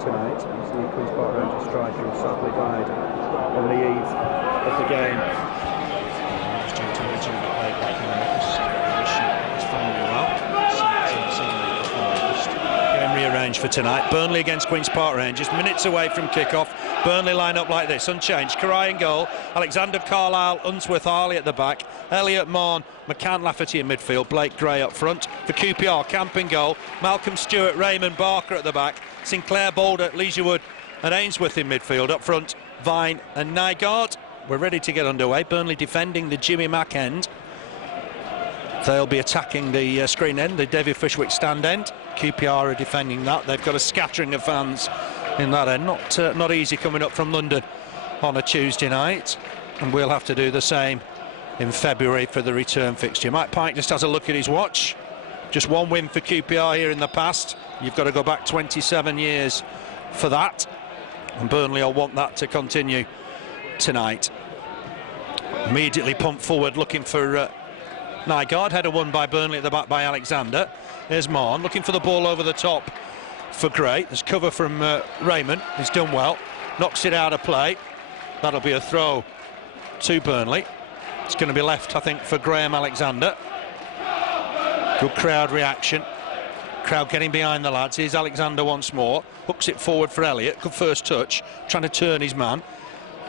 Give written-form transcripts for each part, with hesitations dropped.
Tonight, as the Queen's Park Rangers striker who sadly died on the eve of the game. It's due to originally play back in the game rearranged for tonight. Burnley against Queen's Park Rangers, minutes away from kick-off. Burnley line up like this, unchanged. Király in goal, Alexander, Carlisle, Unsworth, Harley at the back, Elliott, Mahon, McCann, Lafferty in midfield, Blake Gray up front. For QPR, Camp in goal, Malcolm, Stewart, Rehman, Barker at the back, Sinclair, Boulder, Leigertwood and Ainsworth in midfield. Up front, Vine and Nygaard. We're ready to get underway. Burnley defending the Jimmy Mack end. They'll be attacking the screen end, the David Fishwick stand end. QPR are defending that. They've got a scattering of fans in that end. Not easy coming up from London on a Tuesday night, and we'll have to do the same in February for the return fixture. Mike Pike just has a look at his watch. Just one win for QPR here in the past. You've got to go back 27 years for that, and Burnley will want that to continue tonight. Immediately pumped forward, looking for Nygaard. Header won by Burnley at the back by Alexander. There's Mahon looking for the ball over the top for Gray. There's cover from Rehman. He's done well. Knocks it out of play. That'll be a throw to Burnley. It's going to be left, I think, for Graham Alexander. Good crowd reaction. Crowd getting behind the lads. Here's Alexander once more. Hooks it forward for Elliott. Good first touch. Trying to turn his man.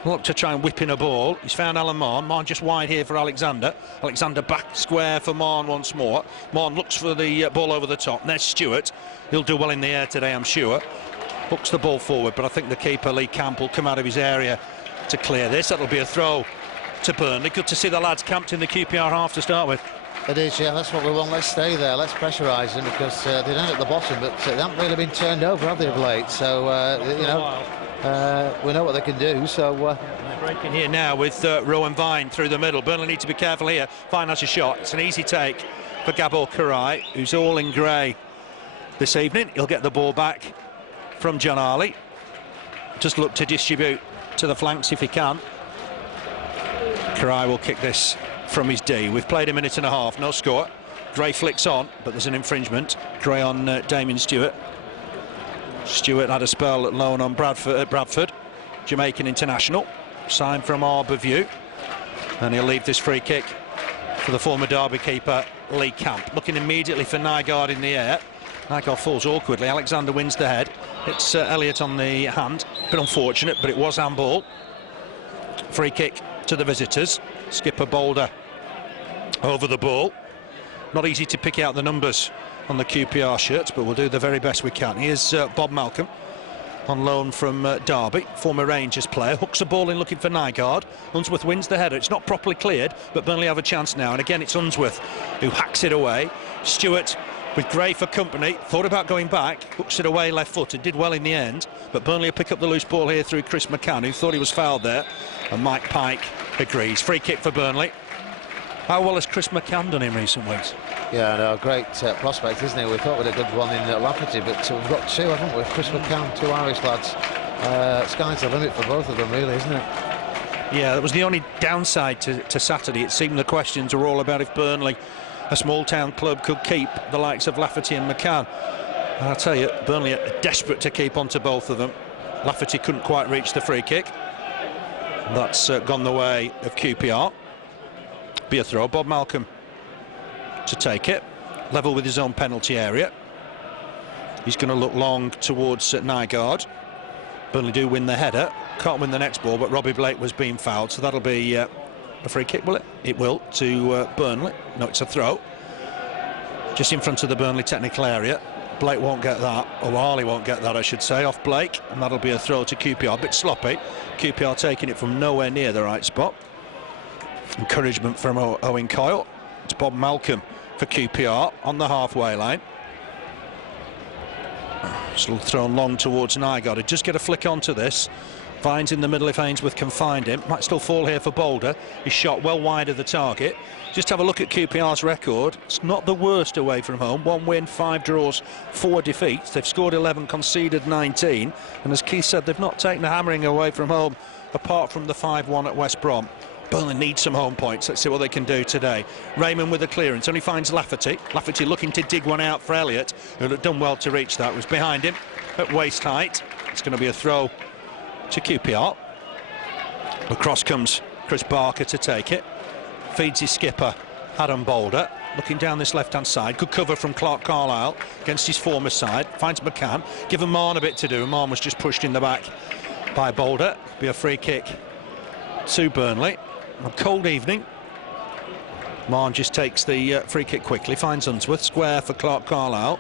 Look to try and whip in a ball. He's found Alan Mahon. Mahon just wide here for Alexander. Alexander back square for Mahon once more. Mahon looks for the ball over the top. And there's Stewart. He'll do well in the air today, I'm sure. Hooks the ball forward, but I think the keeper, Lee Camp, will come out of his area to clear this. That'll be a throw to Burnley. Good to see the lads camped in the QPR half to start with. It is, yeah, that's what we want. Let's stay there, let's pressurise them, because they're down at the bottom, but they haven't really been turned over, have they, of late? So, you know, we know what they can do, so... They're breaking here now with Rowan Vine through the middle. Burnley need to be careful here. Vine has a shot. It's an easy take for Gábor Király, who's all in grey this evening. He'll get the ball back from John Harley. Just look to distribute to the flanks if he can. Király will kick this from his D. We've played a minute and a half, no score. Gray flicks on, but there's an infringement. Gray on Damion Stewart. Stewart had a spell at loan on Bradford, Jamaican international, signed from Arborview, and he'll leave this free kick for the former Derby keeper Lee Camp. Looking immediately for Nygaard in the air. Nygaard falls awkwardly. Alexander wins the head. It's Elliott on the hand. Bit unfortunate, but it was handball. Free kick to the visitors. Skipper Boulder over the ball. Not easy to pick out the numbers on the QPR shirts, but we'll do the very best we can. Here's Bob Malcolm on loan from Derby, former Rangers player. Hooks a ball in looking for Nygaard. Unsworth wins the header. It's not properly cleared, but Burnley have a chance now. And again, it's Unsworth who hacks it away. Stewart with Gray for company, thought about going back, hooks it away left-footed, did well in the end, but Burnley will pick up the loose ball here through Chris McCann, who thought he was fouled there, and Mike Pike agrees. Free kick for Burnley. How well has Chris McCann done in recent weeks? Yeah, no, great prospect, isn't he? We thought we had a good one in Lafferty, but we've got two, haven't we? Chris McCann, two Irish lads. Sky's the limit for both of them, really, isn't it? Yeah, that was the only downside to Saturday. It seemed the questions were all about if Burnley, a small town club, could keep the likes of Lafferty and McCann. And I'll tell you, Burnley are desperate to keep on to both of them. Lafferty couldn't quite reach the free kick. That's gone the way of QPR. Be a throw. Bob Malcolm to take it, level with his own penalty area. He's going to look long towards Nygaard. Burnley do win the header, can't win the next ball, but Robbie Blake was being fouled, so that'll be a free kick, will it? It will, to Burnley. No, it's a throw. Just in front of the Burnley technical area. Blake won't get that, or Harley won't get that, I should say, off Blake, and that'll be a throw to QPR. A bit sloppy. QPR taking it from nowhere near the right spot. Encouragement from Owen Coyle. It's Bob Malcolm for QPR on the halfway line. Still thrown long towards Nygaard. He'd just get a flick onto this. Vine's in the middle if Ainsworth can find him. Might still fall here for Boulder. He's shot well wide of the target. Just have a look at QPR's record. It's not the worst away from home. 1 win, 5 draws, 4 defeats. They've scored 11, conceded 19. And as Keith said, they've not taken a hammering away from home, apart from the 5-1 at West Brom. Burnley needs some home points. Let's see what they can do today. Rehman with a clearance. Only finds Lafferty. Lafferty looking to dig one out for Elliott, who had done well to reach that. It was behind him at waist height. It's going to be a throw to QPR. Across comes Chris Barker to take it. Feeds his skipper, Adam Boulder. Looking down this left-hand side. Good cover from Clarke Carlisle against his former side. Finds McCann. Given Mahon a bit to do. Mahon was just pushed in the back by Boulder. Be a free kick to Burnley. A cold evening. Mahon just takes the free kick quickly. Finds Unsworth. Square for Clarke Carlisle.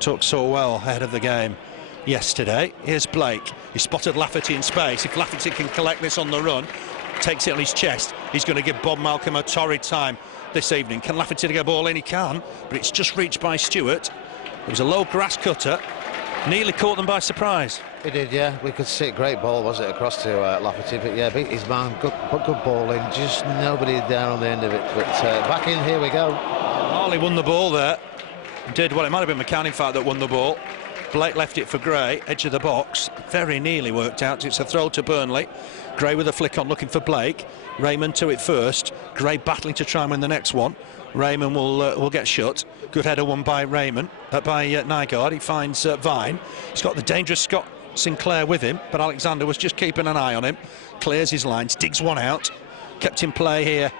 Took so well ahead of the game yesterday. Here's Blake. He spotted Lafferty in space. If Lafferty can collect this on the run, takes it on his chest, he's going to give Bob Malcolm a torrid time this evening. Can Lafferty get a ball in? He can, but it's just reached by Stewart. It was a low grass cutter. Nearly caught them by surprise. He did, yeah. We could see a great ball, was it, across to Lafferty, but yeah, beat his man. Good ball in. Just nobody there on the end of it. But back in, here we go. Harley won the ball there. Did well. It might have been McCann, in fact, that won the ball. Blake left it for Gray, edge of the box. Very nearly worked out. It's a throw to Burnley. Gray with a flick on, looking for Blake. Rehman to it first. Gray battling to try and win the next one. Rehman will get shut. Good header won by Rehman, by Nygaard. He finds Vine. He's got the dangerous Scott Sinclair with him, but Alexander was just keeping an eye on him. Clears his lines, digs one out. Kept in play here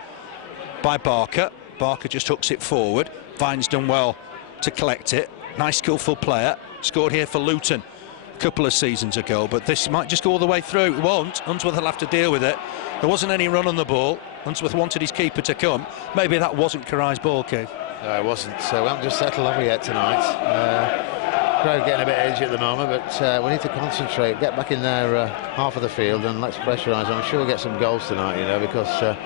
by Barker. Barker just hooks it forward. Vine's done well to collect it. Nice skillful player. Scored here for Luton a couple of seasons ago, but this might just go all the way through. It won't. Unsworth will have to deal with it. There wasn't any run on the ball. Unsworth wanted his keeper to come. Maybe that wasn't Kirai's ball, Keith. No, it wasn't. So we haven't just settled, have we, yet tonight? Crowd getting a bit edgy at the moment, but we need to concentrate, get back in their half of the field, and let's pressurise. I'm sure we'll get some goals tonight, you know, because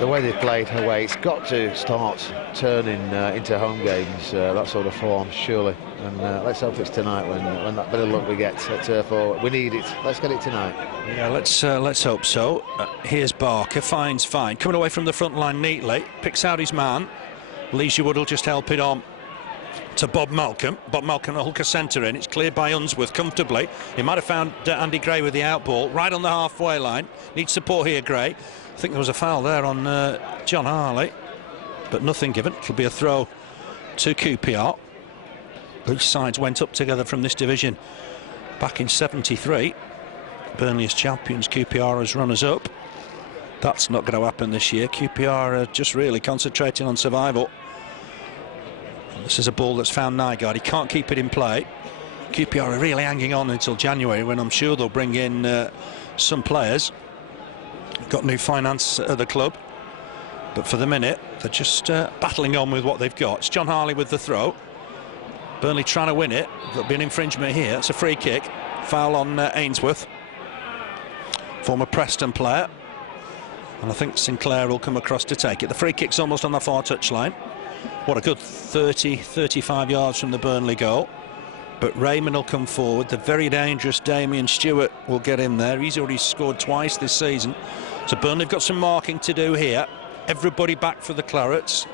the way they've played away, it's got to start turning into home games, that sort of form, surely. And let's hope it's tonight when that bit of luck we get at Turf Moor. We need it. Let's get it tonight. Yeah, let's hope so. Here's Barker, finds Vine, coming away from the front line neatly, picks out his man. Leigertwood will just help it on to Bob Malcolm. Bob Malcolm will hook a centre in. It's cleared by Unsworth comfortably. He might have found Andy Gray with the out ball, right on the halfway line. Needs support here, Gray. I think there was a foul there on John Harley, but nothing given. It'll be a throw to QPR. Both sides went up together from this division back in '73. Burnley as champions, QPR as runners-up. That's not going to happen this year. QPR are just really concentrating on survival. This is a ball that's found Nygaard. He can't keep it in play. QPR are really hanging on until January, when I'm sure they'll bring in some players. Got new finance at the club, but for the minute they're just battling on with what they've got. It's John Harley with the throw. Burnley trying to win it. There'll be an infringement here. It's a free kick. Foul on Ainsworth, former Preston player, and I think Sinclair will come across to take it. The free kick's almost on the far touchline. What a good 35 yards from the Burnley goal. But Rehman will come forward. The very dangerous Damion Stewart will get in there. He's already scored twice this season. So Burnley have got some marking to do here. Everybody back for the Clarets.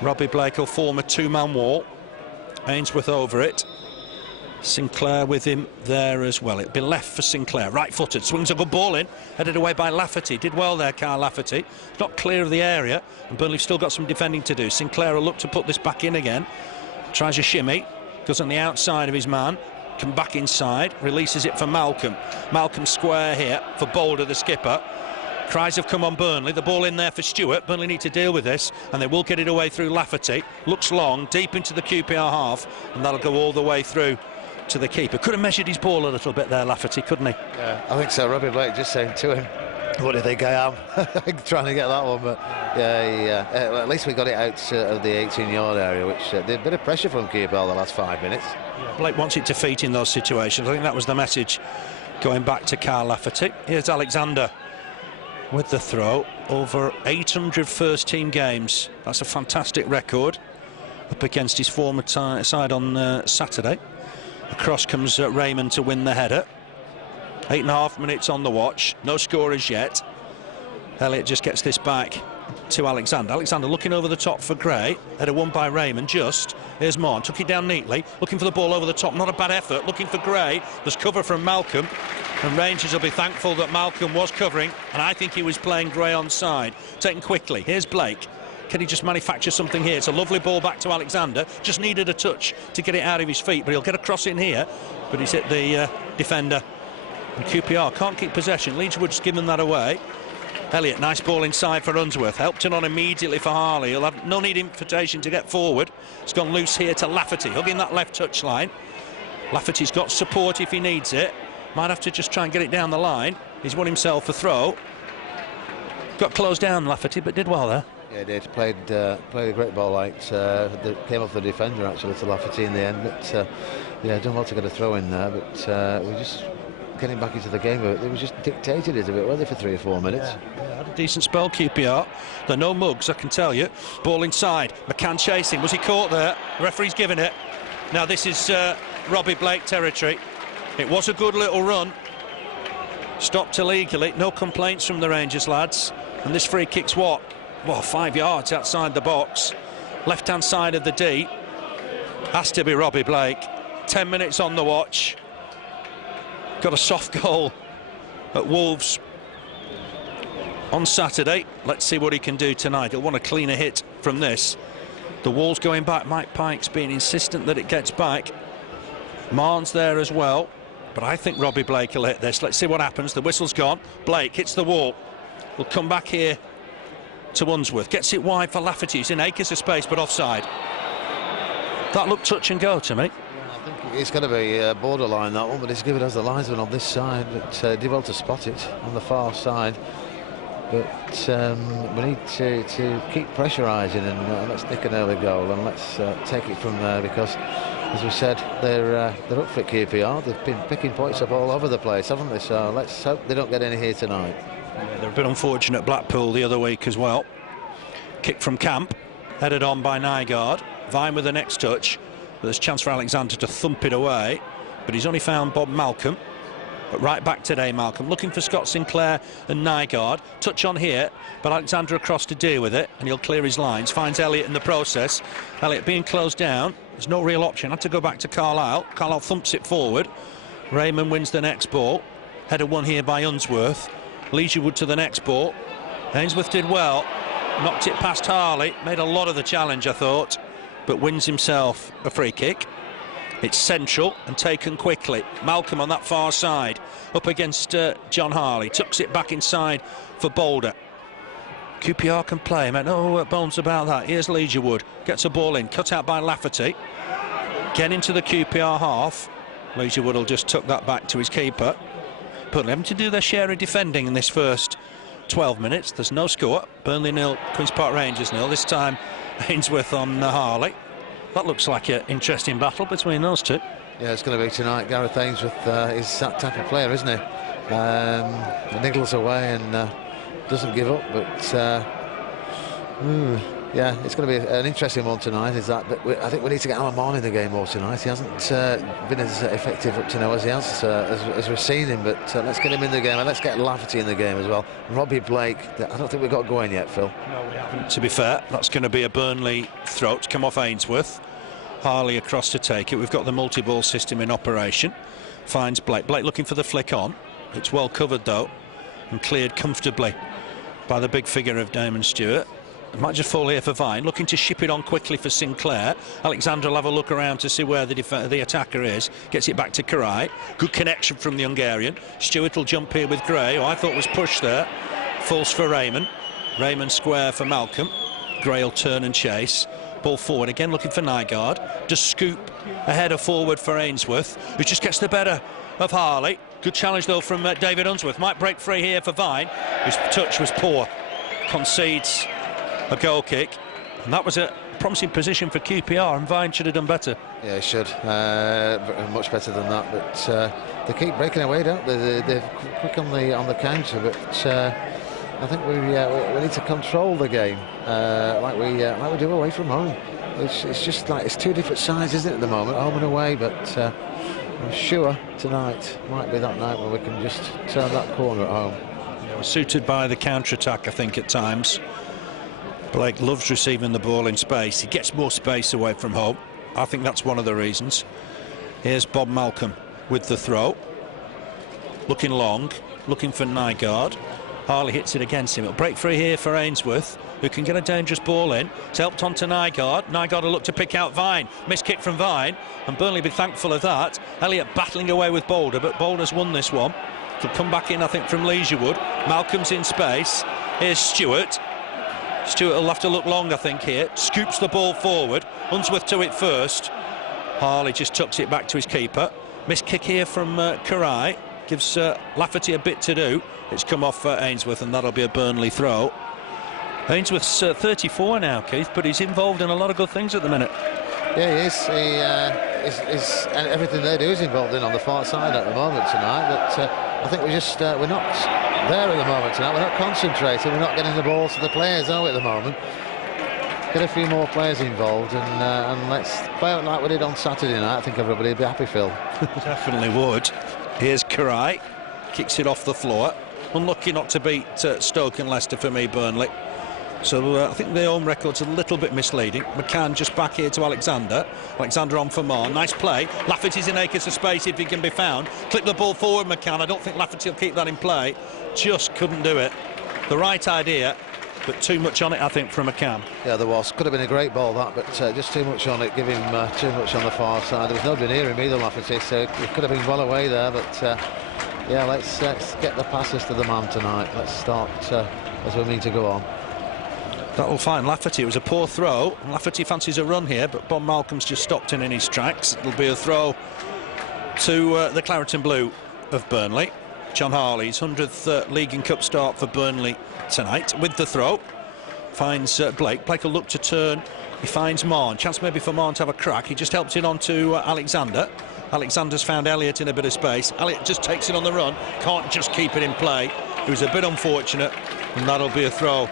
Robbie Blake will form a two-man wall. Ainsworth over it. Sinclair with him there as well. It'll be left for Sinclair. Right-footed. Swings a good ball in. Headed away by Lafferty. Did well there, Carl Lafferty. Not clear of the area. And Burnley've still got some defending to do. Sinclair will look to put this back in again. Tries a shimmy. Goes on the outside of his man, come back inside, releases it for Malcolm. Malcolm square here for Boulder, the skipper. Cries have come on Burnley. The ball in there for Stewart. Burnley need to deal with this, and they will get it away through Lafferty. Looks long, deep into the QPR half, and that'll go all the way through to the keeper. Could have measured his ball a little bit there, Lafferty, couldn't he? Yeah, I think so. Robbie Blake just saying to him, what do you think I am? Trying to get that one, but yeah, well, at least we got it out of the 18-yard area, which did a bit of pressure from QPR the last 5 minutes. Blake wants it to feet in those situations. I think that was the message going back to Carl Lafferty. Here's Alexander with the throw. Over 800 first-team games. That's a fantastic record up against his former side on Saturday. Across comes Rehman to win the header. 8.5 minutes on the watch, no score as yet. Elliott just gets this back to Alexander. Alexander looking over the top for Gray. Header won by Rehman, just. Here's Mahon, took it down neatly, looking for the ball over the top, not a bad effort, looking for Gray. There's cover from Malcolm, and Rangers will be thankful that Malcolm was covering, and I think he was playing Gray on side. Taken quickly, here's Blake. Can he just manufacture something here? It's a lovely ball back to Alexander. Just needed a touch to get it out of his feet, but he'll get across in here. But he's hit the defender. And QPR can't keep possession. Leigertwood's given that away. Elliott, nice ball inside for Unsworth. Helped it on immediately for Harley. He'll have no need invitation to get forward. It's gone loose here to Lafferty, hugging that left touch line. Lafferty's got support if he needs it. Might have to just try and get it down the line. He's won himself a throw. Got closed down, Lafferty, but did well there. Yeah, he did. Played a great ball out. Came off the defender actually to Lafferty in the end. But yeah, done well to get a throw in there. But we just getting back into the game. It was just dictated it a bit, weren't they, for 3 or 4 minutes? Yeah, had a decent spell, QPR. They're no mugs, I can tell you. Ball inside. McCann chasing. Was he caught there? The referee's given it. Now this is Robbie Blake territory. It was a good little run. Stopped illegally. No complaints from the Rangers lads. And this free kick's what? Well, 5 yards outside the box. Left-hand side of the D. Has to be Robbie Blake. 10 minutes on the watch. Got a soft goal at Wolves on Saturday. Let's see what he can do tonight. He'll want a cleaner hit from this. The wall's going back. Mike Pike's being insistent that it gets back. Mahon's there as well. But I think Robbie Blake will hit this. Let's see what happens. The whistle's gone. Blake hits the wall. We'll come back here to Unsworth. Gets it wide for Lafferty. He's in acres of space, but offside. That looked touch and go to me. I think it's going to be borderline, that one, but he's given us the linesman on this side. But did well to spot it on the far side. But we need to keep pressurising and let's nick an early goal and let's take it from there, because, as we said, they're up for QPR. They've been picking points up all over the place, haven't they? So let's hope they don't get any here tonight. Yeah, they're a bit unfortunate at Blackpool the other week as well. Kick from Camp, headed on by Nygaard. Vine with the next touch. But there's a chance for Alexander to thump it away. But he's only found Bob Malcolm. But right back today, Malcolm. Looking for Scott Sinclair and Nygaard. Touch on here, but Alexander across to deal with it. And he'll clear his lines. Finds Elliott in the process. Elliott being closed down. There's no real option. Had to go back to Carlisle. Carlisle thumps it forward. Rehman wins the next ball. Header won here by Unsworth. Leigertwood to the next ball. Ainsworth did well. Knocked it past Harley. Made a lot of the challenge, I thought. But wins himself a free kick. It's central and taken quickly. Malcolm on that far side, up against John Harley. Tucks it back inside for Boulder. QPR can play, make no bones about that. Here's Leigertwood, gets a ball in, cut out by Lafferty. Get into the QPR half. Leigertwood will just tuck that back to his keeper. Burnley having to do their share of defending in this first 12 minutes. There's no score. Burnley 0, Queen's Park Rangers 0. This time Ainsworth on Harley. That looks like an interesting battle between those two. Yeah, it's going to be tonight. Gareth Ainsworth is that type of player, isn't he? Niggles away and doesn't give up, but yeah, it's going to be an interesting one tonight. Is that? But I think we need to get Mahon in the game more tonight. He hasn't been as effective up to now as he has as we've seen him. But let's get him in the game, and let's get Lafferty in the game as well. Robbie Blake, I don't think we've got going yet, Phil. No, we haven't. To be fair, that's going to be a Burnley throw to come off Ainsworth. Harley across to take it. We've got the multi-ball system in operation. Finds Blake. Blake looking for the flick on. It's well covered though, and cleared comfortably by the big figure of Damion Stewart. It might just fall here for Vine, looking to ship it on quickly for Sinclair. Alexander will have a look around to see where the attacker is. Gets it back to Király. Good connection from the Hungarian. Stewart will jump here with Gray, who I thought was pushed there. False for Rehman. Rehman square for Malcolm. Gray will turn and chase. Ball forward again, looking for Nygaard. Just scoop a header forward for Ainsworth, who just gets the better of Harley. Good challenge though from David Unsworth. Might break free here for Vine, whose touch was poor. Concedes a goal kick, and that was a promising position for QPR, and Vine should have done better. Yeah, he should. Much better than that, but they keep breaking away, don't they? They're quick on the counter, but I think we need to control the game like we do away from home. It's just like it's two different sides, isn't it, at the moment, home and away, but I'm sure tonight might be that night when we can just turn that corner at home. Yeah, we're suited by the counter-attack, I think, at times. Blake loves receiving the ball in space. He gets more space away from home. I think that's one of the reasons. Here's Bob Malcolm with the throw. Looking long, looking for Nygaard. Harley hits it against him. It'll break free here for Ainsworth, who can get a dangerous ball in. It's helped on to Nygaard. Nygaard will look to pick out Vine. Missed kick from Vine, and Burnley will be thankful of that. Elliott battling away with Boulder, but Boulder's won this one. Could come back in, I think, from Leigertwood. Malcolm's in space. Here's Stewart. Stewart will have to look long, I think, here. Scoops the ball forward. Unsworth to it first. Harley just tucks it back to his keeper. Missed kick here from Király. Gives Lafferty a bit to do. It's come off Ainsworth, and that'll be a Burnley throw. Ainsworth's 34 now, Keith, but he's involved in a lot of good things at the minute. Yeah, he is. And everything they do is involved in on the far side at the moment tonight. But I think we're not there at the moment tonight. We're not concentrating. We're not getting the ball to the players, are we, at the moment? Get a few more players involved, and let's play out like we did on Saturday night. I think everybody would be happy, Phil. Definitely would. Here's Király, kicks it off the floor. Unlucky not to beat Stoke and Leicester for me, Burnley. So I think the home record's a little bit misleading. McCann just back here to Alexander. Alexander on for Moor. Nice play. Lafferty's in acres of space if he can be found. Clip the ball forward, McCann. I don't think Lafferty will keep that in play. Just couldn't do it. The right idea, but too much on it, I think, from McCann. Yeah, there was. Could have been a great ball, that, but just too much on it. Give him too much on the far side. There was nobody near him either, Lafferty, so it could have been well away there, but yeah, let's get the passes to the man tonight. Let's start as we mean to go on. That'll find Lafferty. It was a poor throw. Lafferty fancies a run here, but Bob Malcolm's just stopped in his tracks. It'll be a throw to the Claret and Blue of Burnley. John Harley's 100th League and Cup start for Burnley tonight. With the throw, finds Blake. Blake will look to turn. He finds Mahon. Chance maybe for Mahon to have a crack. He just helped it on to Alexander. Alexander's found Elliott in a bit of space. Elliott just takes it on the run. Can't just keep it in play. It was a bit unfortunate, and that'll be a throw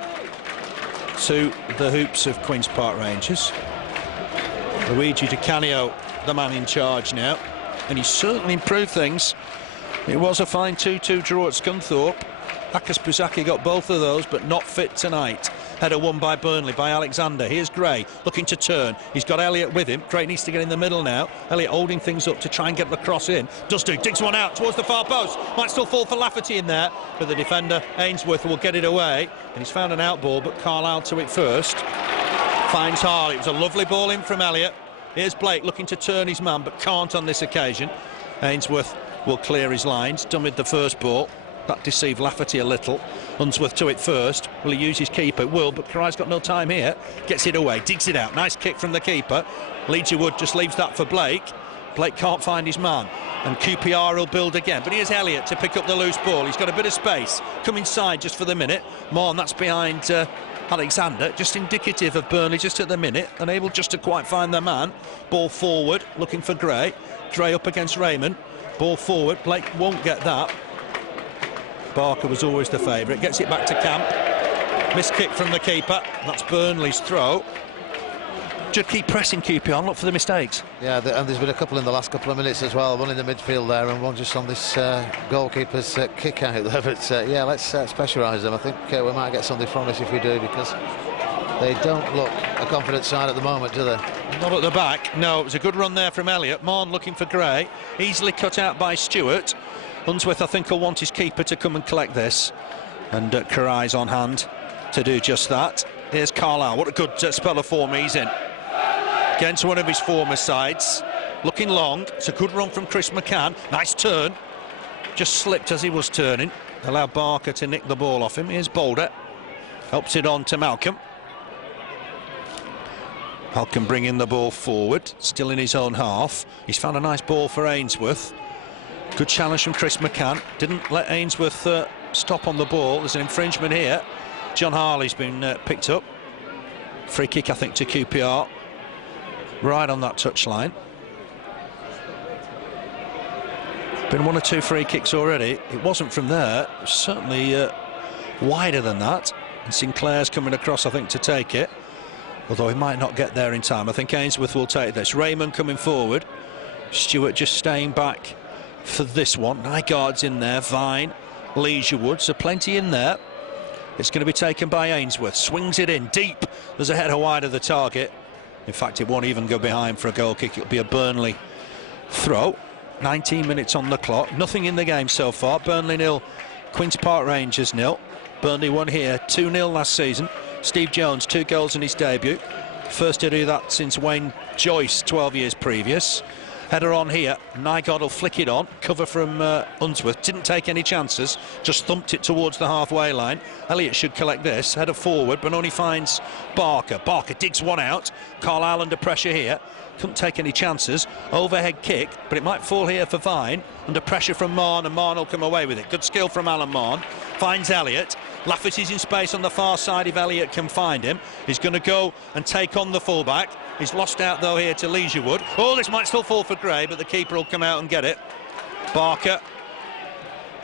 to the hoops of Queen's Park Rangers. Luigi to Canio, the man in charge now, and he's certainly improved things. It was a fine 2-2 draw at Scunthorpe. Akas Pusaki got both of those, but not fit tonight. Header won by Burnley by Alexander. Here's Gray looking to turn. He's got Elliott with him. Gray needs to get in the middle now. Elliott holding things up to try and get the cross in. Does do. Digs one out towards the far post. Might still fall for Lafferty in there, but the defender Ainsworth will get it away, and he's found an out ball, but Carlisle to it first. Finds Harley. It was a lovely ball in from Elliott. Here's Blake looking to turn his man, but can't on this occasion. Ainsworth will clear his lines, done with the first ball. That deceived Lafferty a little. Unsworth to it first. Will he use his keeper? Will, but Király's got no time here. Gets it away, digs it out. Nice kick from the keeper. Leigertwood just leaves that for Blake. Blake can't find his man, and QPR will build again. But here's Elliott to pick up the loose ball. He's got a bit of space. Come inside just for the minute. Mahon, that's behind Alexander. Just indicative of Burnley just at the minute. Unable just to quite find their man. Ball forward, looking for Gray. Gray up against Rehman. Ball forward. Blake won't get that. Barker was always the favourite. Gets it back to Camp. Missed kick from the keeper. That's Burnley's throw. Just keep pressing QPR, look for the mistakes. Yeah, and there's been a couple in the last couple of minutes as well. One in the midfield there and one just on this goalkeeper's kick out there. But yeah, let's pressurise them. I think we might get something from this if we do, because they don't look a confident side at the moment, do they? Not at the back. No, it was a good run there from Elliott. Mahon looking for Gray. Easily cut out by Stewart. Unsworth, I think, will want his keeper to come and collect this. And Király's on hand to do just that. Here's Carlisle. What a good spell of form he's in. Against one of his former sides. Looking long. It's a good run from McCann. Nice turn. Just slipped as he was turning. Allowed Barker to nick the ball off him. Here's Boulder. Helps it on to Malcolm. Malcolm bringing the ball forward. Still in his own half. He's found a nice ball for Ainsworth. Good challenge from McCann. Didn't let Ainsworth stop on the ball. There's an infringement here. John Harley's been picked up. Free kick, I think, to QPR. Right on that touchline. Been one or two free kicks already. It wasn't from there. It was certainly wider than that. And Sinclair's coming across, I think, to take it. Although he might not get there in time. I think Ainsworth will take this. Rehman coming forward. Stewart just staying back for this one. Nygaard's in there. Vine, Leigertwood, so plenty in there. It's going to be taken by Ainsworth. Swings it in deep. There's a header wide of the target. In fact, it won't even go behind for a goal kick. It'll be a Burnley throw. 19 minutes on the clock. Nothing in the game so far. Burnley 0, Queen's Park Rangers 0. Burnley won here 2-0 last season. Steve Jones, 2 goals in his debut. First to do that since Wayne Joyce 12 years previous. Header on here. Nygaard will flick it on. Cover from Unsworth. Didn't take any chances. Just thumped it towards the halfway line. Elliott should collect this. Header forward, but only finds Barker. Barker digs one out. Carlisle under pressure here. Couldn't take any chances. Overhead kick, but it might fall here for Vine. Under pressure from Mahon, and Mahon will come away with it. Good skill from Alan Mahon. Finds Elliott. Lafferty's in space on the far side if Elliott can find him. He's going to go and take on the fullback. He's lost out, though, here to Leigertwood. Oh, this might still fall for Gray, but the keeper will come out and get it. Barker.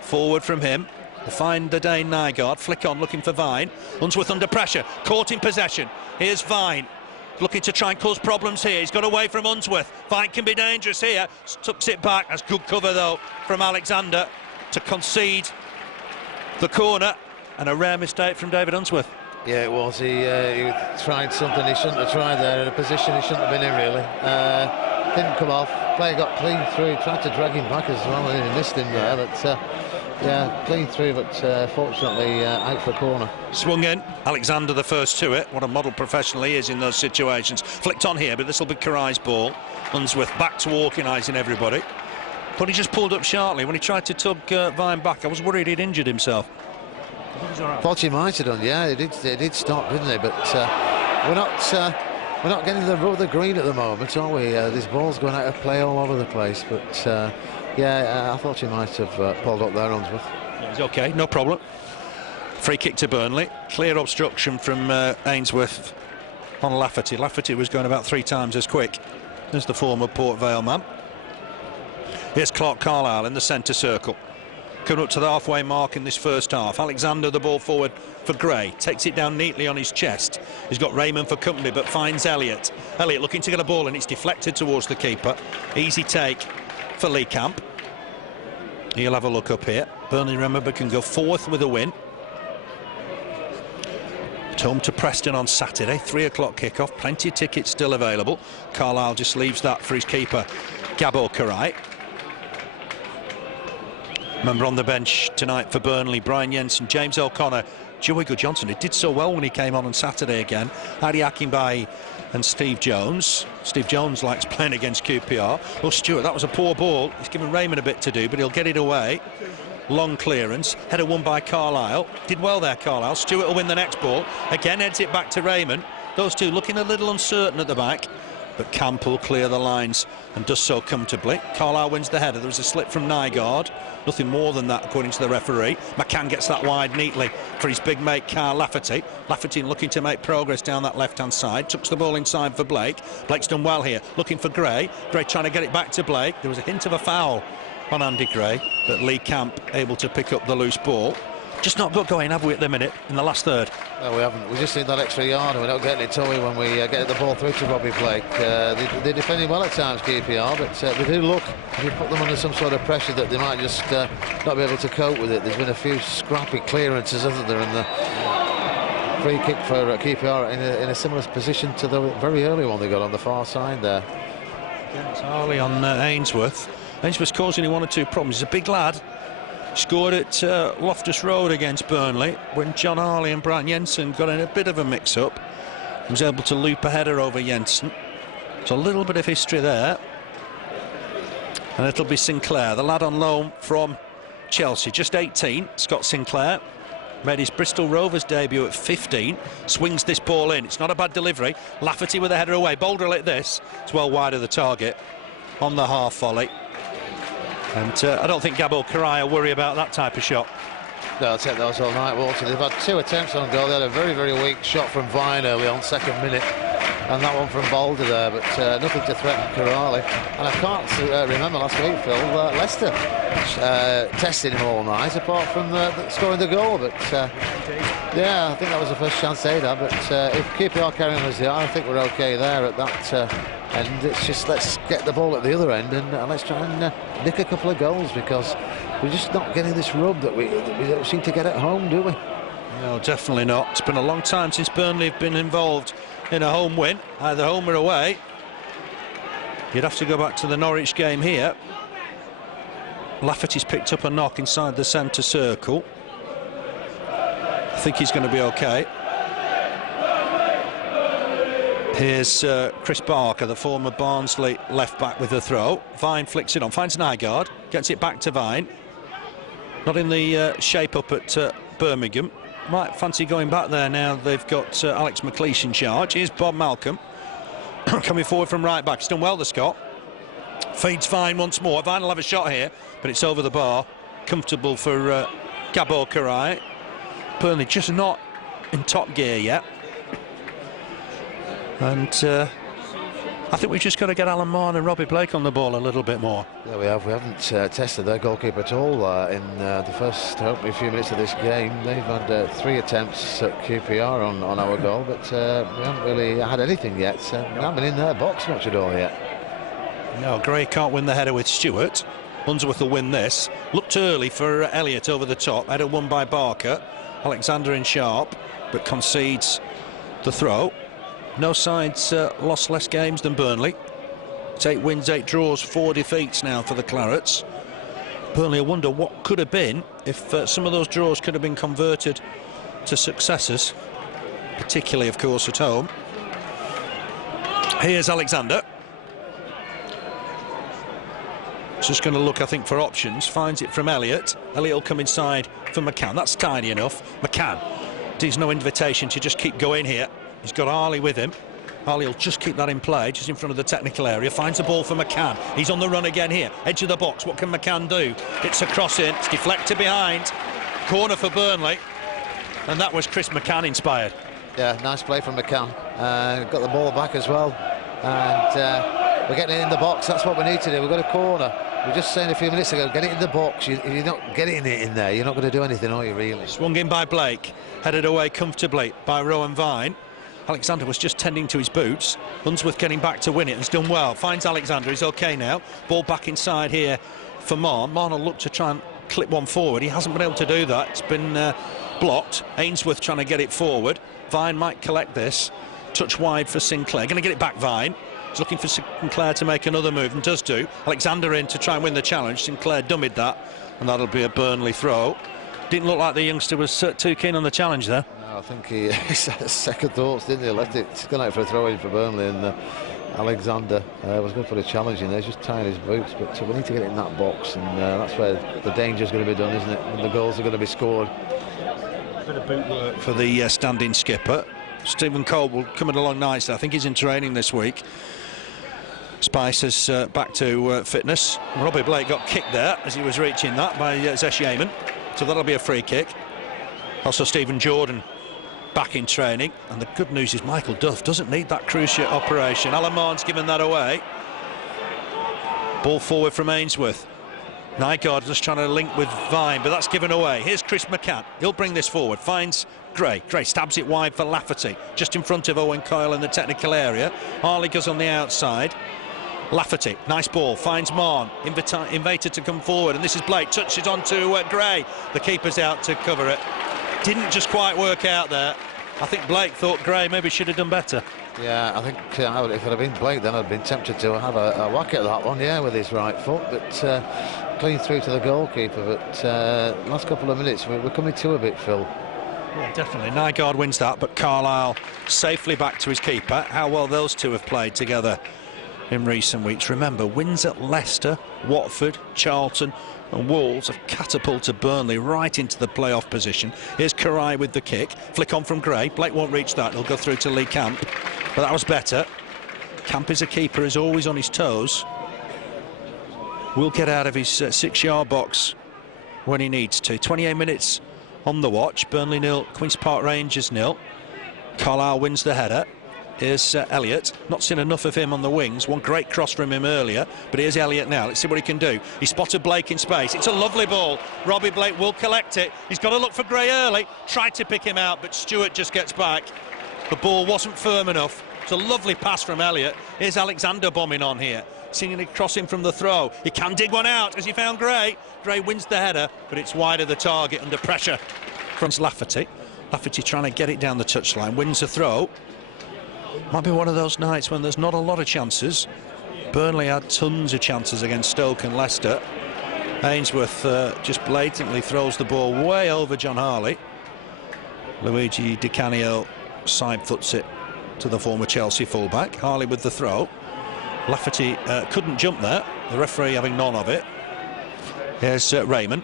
Forward from him. We'll find the Dane Nygaard. Flick on, looking for Vine. Unsworth under pressure. Caught in possession. Here's Vine. Looking to try and cause problems here. He's got away from Unsworth. Vine can be dangerous here. Tucks it back. That's good cover, though, from Alexander to concede the corner. And a rare mistake from David Unsworth. Yeah, it was. He tried something he shouldn't have tried there, in a position he shouldn't have been in, really. Didn't come off. Player got clean through. Tried to drag him back as well, and he missed him there. But yeah, clean through, but fortunately out for a corner. Swung in. Alexander the first to it. What a model professional he is in those situations. Flicked on here, but this will be Király's ball. Unsworth back to organising everybody. But he just pulled up sharply. When he tried to tug Vine back, I was worried he'd injured himself. Thought he might have done, yeah. He did stop, didn't he? But we're not getting the rub of the green at the moment, are we? This ball's going out of play all over the place. But yeah, I thought he might have pulled up there, Unsworth. He's okay, no problem. Free kick to Burnley. Clear obstruction from Ainsworth on Lafferty. Lafferty was going about 3 times as quick as the former Port Vale man. Here's Clarke Carlisle in the centre circle. Coming up to the halfway mark in this first half. Alexander the ball forward for Gray. Takes it down neatly on his chest. He's got Rehman for company, but finds Elliott. Elliott looking to get a ball, and it's deflected towards the keeper. Easy take for Lee Camp. He'll have a look up here. Burnley, remember, can go 4th with a win. At home to Preston on Saturday. 3 o'clock kickoff. Plenty of tickets still available. Carlisle just leaves that for his keeper, Gábor Király. Remember, on the bench tonight for Burnley, Brian Jensen, James O'Connor, Joey Guðjónsson, who did so well when he came on Saturday again. Adi Akinbiyi and Steve Jones. Steve Jones likes playing against QPR. Oh, Stewart, that was a poor ball. He's given Rehman a bit to do, but he'll get it away. Long clearance. Header won by Carlisle. Did well there, Carlisle. Stewart will win the next ball. Again, heads it back to Rehman. Those two looking a little uncertain at the back, but Camp will clear the lines and does so comfortably. Carlisle wins the header. There was a slip from Nygaard. Nothing more than that, according to the referee. McCann gets that wide neatly for his big mate, Carl Lafferty. Lafferty looking to make progress down that left-hand side. Tucks the ball inside for Blake. Blake's done well here. Looking for Gray. Gray trying to get it back to Blake. There was a hint of a foul on Andy Gray, but Lee Camp able to pick up the loose ball. Just not got going, have we, at the minute, in the last third? No, we haven't. We just need that extra yard, and we're not getting it, Tommy, when we get the ball through to Robbie Blake. They're defending well at times, QPR, but they do look, if you put them under some sort of pressure, that they might just not be able to cope with it. There's been a few scrappy clearances, hasn't there, and the free kick for QPR in a similar position to the very early one they got on the far side there. It's Harley on Ainsworth. Ainsworth's causing him 1 or 2 problems. He's a big lad. Scored at Loftus Road against Burnley when John Harley and Brian Jensen got in a bit of a mix-up. He was able to loop a header over Jensen. So a little bit of history there. And it'll be Sinclair, the lad on loan from Chelsea, just 18. Scott Sinclair made his Bristol Rovers debut at 15. Swings this ball in. It's not a bad delivery. Lafferty with a header away. Boulder like this. It's well wide of the target on the half volley. And I don't think Gábor Király will worry about that type of shot. No, I'll take those all night, Walter. They've had 2 attempts on goal. They had a very, very weak shot from Vine early on, 2nd minute, and that one from Boulder there, but nothing to threaten Király. And I can't remember last week, Phil, Leicester tested him all night, apart from scoring the goal. But yeah, I think that was the first chance they'd had. But if QPR carry on as they are, I think we're okay there at that end. It's just, let's get the ball at the other end and let's try and nick a couple of goals, because we're just not getting this rub that we don't seem to get at home, do we? No, definitely not. It's been a long time since Burnley have been involved in a home win, either home or away. You'd have to go back to the Norwich game here. Lafferty's picked up a knock inside the centre circle. I think he's going to be okay. Here's Chris Barker, the former Barnsley left-back, with the throw. Vine flicks it on, finds Nygaard, gets it back to Vine. Not in the shape-up at Birmingham. Might fancy going back there now they've got Alex McLeish in charge. Here's Bob Malcolm coming forward from right-back. He's done well, the Scot. Feeds Vine once more. Vine will have a shot here, but it's over the bar. Comfortable for Gábor Király. Burnley just not in top gear yet. And I think we've just got to get Alan Mahon and Robbie Blake on the ball a little bit more. Yeah, we have. We haven't tested their goalkeeper at all in the first, hopefully, few minutes of this game. They've had 3 attempts at QPR on our goal, but we haven't really had anything yet. We haven't been in their box much at all yet. No, Gray can't win the header with Stewart. Unsworth will win this. Looked early for Elliott over the top. Header won by Barker. Alexander in sharp, but concedes the throw. No sides lost less games than Burnley. It's 8 wins, 8 draws, 4 defeats now for the Clarets. Burnley, I wonder what could have been if some of those draws could have been converted to successes, particularly, of course, at home. Here's Alexander. Just going to look, I think, for options. Finds it from Elliott. Elliott will come inside for McCann. That's tiny enough. McCann, there's no invitation to just keep going here. He's got Harley with him. Harley will just keep that in play, just in front of the technical area. Finds the ball for McCann. He's on the run again here. Edge of the box. What can McCann do? It's a cross in. It's deflected behind. Corner for Burnley. And that was Chris McCann inspired. Yeah, nice play from McCann. Got the ball back as well. And we're getting it in the box. That's what we need to do. We've got a corner. We were just saying a few minutes ago, get it in the box. If you're not getting it in there, you're not going to do anything, are you, really? Swung in by Blake. Headed away comfortably by Rowan Vine. Alexander was just tending to his boots. Unsworth getting back to win it and has done well. Finds Alexander, he's okay now. Ball back inside here for Mahon. Mahon will look to try and clip one forward. He hasn't been able to do that. It's been blocked. Ainsworth trying to get it forward. Vine might collect this. Touch wide for Sinclair. Going to get it back, Vine. He's looking for Sinclair to make another move and does do. Alexander in to try and win the challenge. Sinclair dummied that, and that'll be a Burnley throw. Didn't look like the youngster was too keen on the challenge there. No, I think he had second thoughts, didn't he? Left it gone out for a throw-in for Burnley, and Alexander was going to put a challenge in there, just tying his boots. But we need to get it in that box, and that's where the danger's going to be done, isn't it? And the goals are going to be scored. A bit of boot work for the standing skipper. Stephen Coyle coming along nicely. I think he's in training this week. Spice is back to fitness. Robbie Blake got kicked there as he was reaching that by Zesh, so that'll be a free kick. Also Stephen Jordan back in training, and the good news is Michael Duff doesn't need that cruciate operation. Alan Maughan's given that away. Ball forward from Ainsworth. Nygaard just trying to link with Vine, but that's given away. Here's Chris McCann. He'll bring this forward. Finds Gray. Gray stabs it wide for Lafferty, just in front of Owen Coyle in the technical area. Harley goes on the outside. Lafferty, nice ball, finds Mahon, invited to come forward, and this is Blake, touches onto Gray. The keeper's out to cover it. Didn't just quite work out there. I think Blake thought Gray maybe should have done better. Yeah, I think if it had been Blake, then I'd been tempted to have a whack at that one, yeah, with his right foot, but clean through to the goalkeeper. But last couple of minutes, we're coming to a bit, Phil. Yeah, definitely. Nygaard wins that, but Carlisle safely back to his keeper. How well those two have played together in recent weeks. Remember, wins at Leicester, Watford, Charlton and Wolves have catapulted Burnley right into the playoff position. Here's Király with the kick. Flick on from Gray. Blake won't reach that. He'll go through to Lee Camp. But that was better. Camp is a keeper, is always on his toes. Will get out of his 6-yard box when he needs to. 28 minutes on the watch. Burnley 0, Queen's Park Rangers 0. Carlisle wins the header. Here's Elliott. Not seen enough of him on the wings. One great cross from him earlier, but here's Elliott now. Let's see what he can do. He spotted Blake in space. It's a lovely ball. Robbie Blake will collect it. He's got to look for Gray early. Tried to pick him out, but Stewart just gets back. The ball wasn't firm enough. It's a lovely pass from Elliott. Here's Alexander bombing on here. Seeing it crossing from the throw. He can dig one out as he found Gray. Gray wins the header, but it's wide of the target under pressure from Lafferty. Lafferty trying to get it down the touchline. Wins the throw. Might be one of those nights when there's not a lot of chances. Burnley had tons of chances against Stoke and Leicester. Ainsworth just blatantly throws the ball way over John Harley. Luigi Canio side foots it to the former Chelsea fullback. Harley with the throw. Lafferty couldn't jump there, the referee having none of it. Here's Rehman.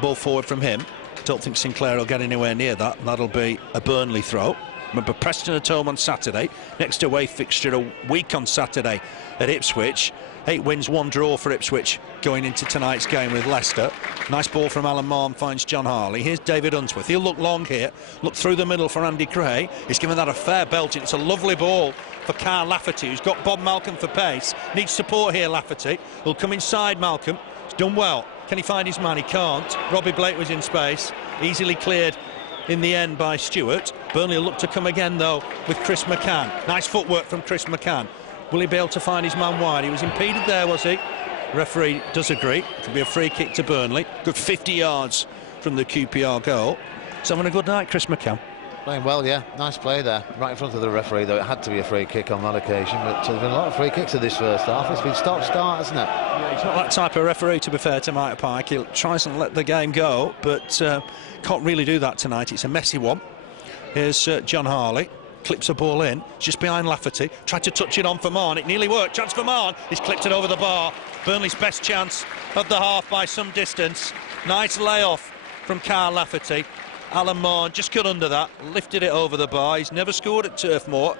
Ball forward from him. Don't think Sinclair will get anywhere near that. That'll be a Burnley throw. Remember, Preston at home on Saturday. Next away fixture a week on Saturday at Ipswich. 8 wins, 1 draw for Ipswich going into tonight's game with Leicester. Nice ball from Alan Mahon, finds John Harley. Here's David Unsworth. He'll look long here. Look through the middle for Andy Gray. He's given that a fair belting. It's a lovely ball for Carl Lafferty, who's got Bob Malcolm for pace. Needs support here, Lafferty. He'll come inside Malcolm. He's done well. Can he find his man? He can't. Robbie Blake was in space. Easily cleared in the end by Stewart. Burnley will look to come again though with Chris McCann. Nice footwork from Chris McCann. Will he be able to find his man wide? He was impeded there, was he? Referee does agree. It'll be a free kick to Burnley. Good 50 yards from the QPR goal. So having a good night, Chris McCann. Playing well, yeah. Nice play there. Right in front of the referee, though. It had to be a free kick on that occasion, but there's been a lot of free kicks in this first half. It's been stop-start, hasn't it? Yeah, he's not that type of referee, to be fair to Mike Pike. He tries and let the game go, but can't really do that tonight. It's a messy one. Here's John Harley. Clips a ball in. Just behind Lafferty. Tried to touch it on for Mahon. It nearly worked. Chance for Mahon. He's clipped it over the bar. Burnley's best chance of the half by some distance. Nice layoff from Carl Lafferty. Alan Mahon just got under that, lifted it over the bar. He's never scored at Turf Moor,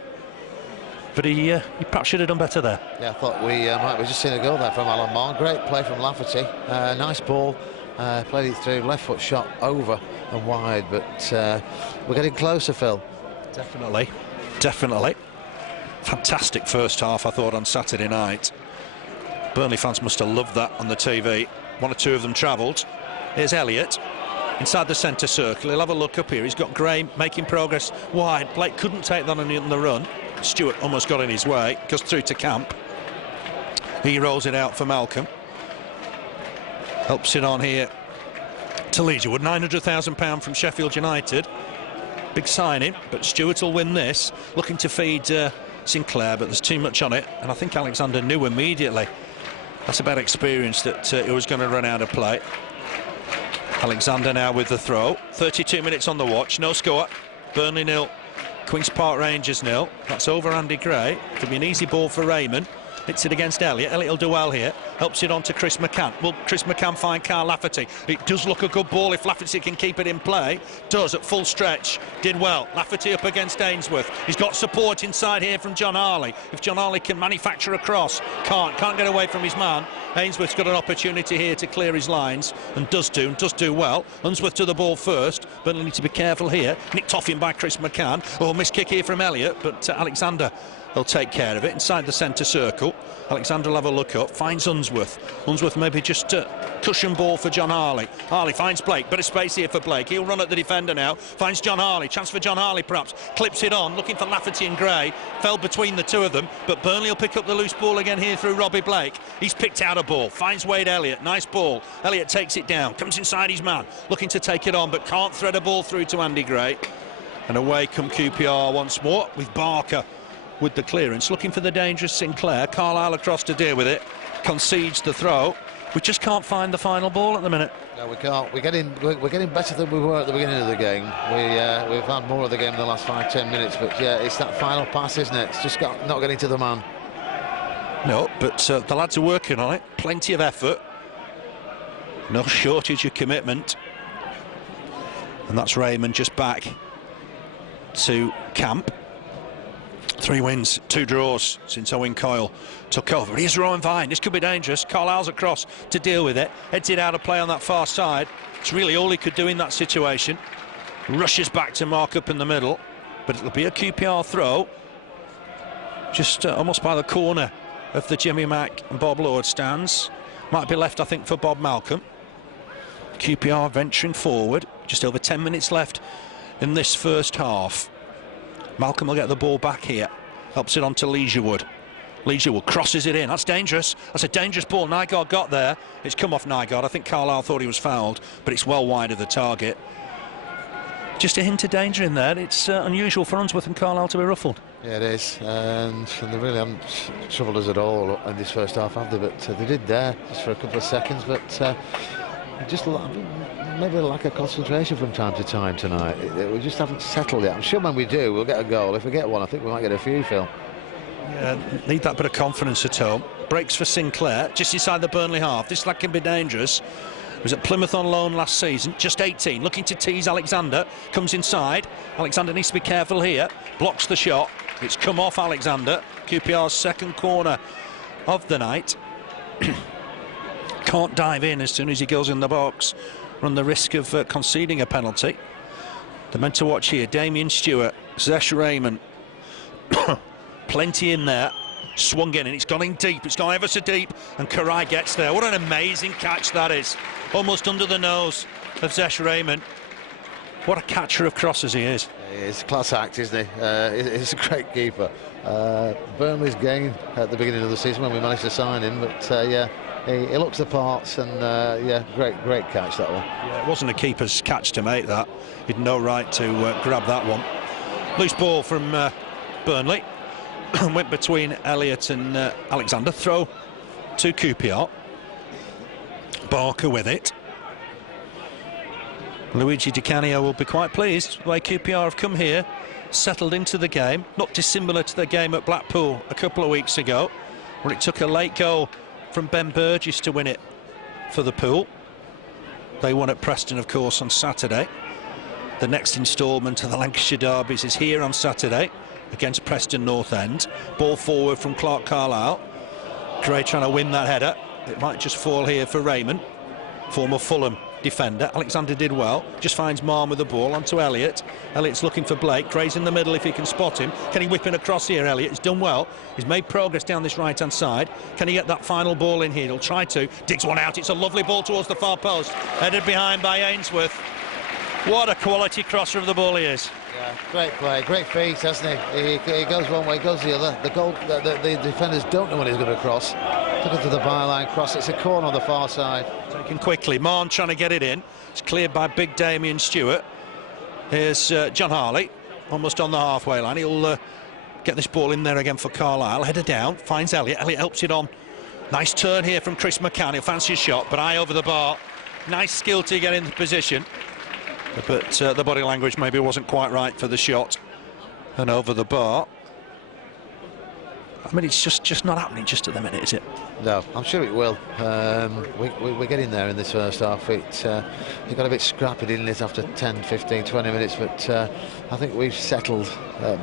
but he perhaps should have done better there. Yeah, I thought we might have just seen a goal there from Alan Mahon. Great play from Lafferty. Nice ball. Played it through, left foot shot over and wide, but we're getting closer, Phil. Definitely, definitely. Fantastic first half, I thought, on Saturday night. Burnley fans must have loved that on the TV. 1 or 2 of them travelled. Here's Elliott. Inside the centre circle, he'll have a look up here. He's got Gray making progress wide. Blake couldn't take that on the run. Stewart almost got in his way. Goes through to Camp. He rolls it out for Malcolm. Helps it on here to Leigertwood. £900,000 from Sheffield United. Big signing, but Stewart will win this. Looking to feed Sinclair, but there's too much on it. And I think Alexander knew immediately. That's a bad experience that it was going to run out of play. Alexander now with the throw. 32 minutes on the watch, no score. Burnley 0, Queen's Park Rangers 0. That's over Andy Gray. It'll be an easy ball for Rehman. Hits it against Elliott. Elliott will do well here. Helps it on to Chris McCann. Will Chris McCann find Carl Lafferty? It does look a good ball if Lafferty can keep it in play. Does at full stretch. Did well. Lafferty up against Ainsworth. He's got support inside here from John Harley. If John Harley can manufacture a cross, can't get away from his man. Ainsworth's got an opportunity here to clear his lines and does do well. Unsworth to the ball first, but he'll need to be careful here. Nicked off him by Chris McCann. Oh, missed kick here from Elliott, but Alexander will take care of it inside the centre circle. Alexander will have a look up, finds Unsworth. Unsworth maybe just cushion ball for John Harley. Harley finds Blake, bit of space here for Blake. He'll run at the defender now, finds John Harley. Chance for John Harley perhaps, clips it on, looking for Lafferty and Gray. Fell between the two of them, but Burnley will pick up the loose ball again here through Robbie Blake. He's picked out a ball, finds Wade Elliott, nice ball. Elliott takes it down, comes inside his man, looking to take it on, but can't thread a ball through to Andy Gray. And away come QPR once more with Barker with the clearance, looking for the dangerous Sinclair. Carlisle across to deal with it, concedes the throw. We just can't find the final ball at the minute. No, we can't. We're getting better than we were at the beginning of the game. We've had more of the game in the last 5-10 minutes, but yeah, it's that final pass, isn't it? It's just not getting to the man. No, but the lads are working on it. Plenty of effort, no shortage of commitment, and that's Rehman just back to camp. 3 wins, 2 draws since Owen Coyle took over. Here's Rowan Vine. This could be dangerous. Carlisle's across to deal with it. Heads it out of play on that far side. It's really all he could do in that situation. Rushes back to mark up in the middle, but it'll be a QPR throw. Just almost by the corner of the Jimmy Mack and Bob Lord stands. Might be left, I think, for Bob Malcolm. QPR venturing forward. Just over 10 minutes left in this first half. Malcolm will get the ball back here. Helps it on to Leigertwood. Leigertwood crosses it in. That's dangerous. That's a dangerous ball. Nygaard got there. It's come off Nygaard. I think Carlisle thought he was fouled, but it's well wide of the target. Just a hint of danger in there. It's unusual for Unsworth and Carlisle to be ruffled. Yeah, it is. And they really haven't troubled us at all in this first half, have they? But they did there just for a couple of seconds. But just maybe a lack of concentration from time to time tonight. We just haven't settled yet. I'm sure when we do, we'll get a goal. If we get one, I think we might get a few, Phil. Yeah, need that bit of confidence at home. Breaks for Sinclair, just inside the Burnley half. This lad can be dangerous. Was at Plymouth on loan last season, just 18, looking to tease Alexander. Comes inside. Alexander needs to be careful here. Blocks the shot. It's come off Alexander. QPR's second corner of the night. Can't dive in as soon as he goes in the box. Run the risk of conceding a penalty. The men to watch here: Damion Stewart, Zesh, Rehman. Plenty in there. Swung in and it's gone in deep. It's gone ever so deep, and Király gets there. What an amazing catch that is! Almost under the nose of Zesh Rehman. What a catcher of crosses he is. It's a class act, isn't he? He's a great keeper. Burnley's game at the beginning of the season when we managed to sign him, but yeah. He looks the parts, and yeah, great catch, that one. Yeah, it wasn't a keeper's catch to make that. He'd no right to grab that one. Loose ball from Burnley. Went between Elliott and Alexander. Throw to QPR. Barker with it. Luigi Di Canio will be quite pleased the way QPR have come here, settled into the game, not dissimilar to the game at Blackpool a couple of weeks ago, where it took a late goal from Ben Burgess to win it for the Pool. They won at Preston, of course, on Saturday. The next instalment of the Lancashire derbies is here on Saturday against Preston North End. Ball forward from Clarke Carlisle. Gray trying to win that header. It might just fall here for Rehman, former Fulham defender. Alexander did well, just finds Mahon with the ball onto Elliott. Elliott's looking for Blake. Gray's in the middle if he can spot him. Can he whip in across here? Elliott has done well. He's made progress down this right hand side. Can he get that final ball in here? He'll try to. Digs one out. It's a lovely ball towards the far post, headed behind by Ainsworth. What a quality crosser of the ball he is. Yeah, great play, great feet, hasn't he? He goes one way, goes the other. The defenders don't know when he's going to cross. Took it to the byline cross. It's a corner on the far side. Taken quickly. Mahon trying to get it in. It's cleared by big Damion Stewart. Here's John Harley, almost on the halfway line. He'll get this ball in there again for Carlisle. Header down, finds Elliott. Elliott helps it on. Nice turn here from Chris McCann. He'll fancy a shot, but eye over the bar. Nice skill to get in the position, but the body language maybe wasn't quite right for the shot and over the bar. I mean, it's just not happening just at the minute, is it? No, I'm sure it will. We're getting there in this first half. It got a bit scrappy, didn't it, after 10, 15, 20 minutes, but I think we've settled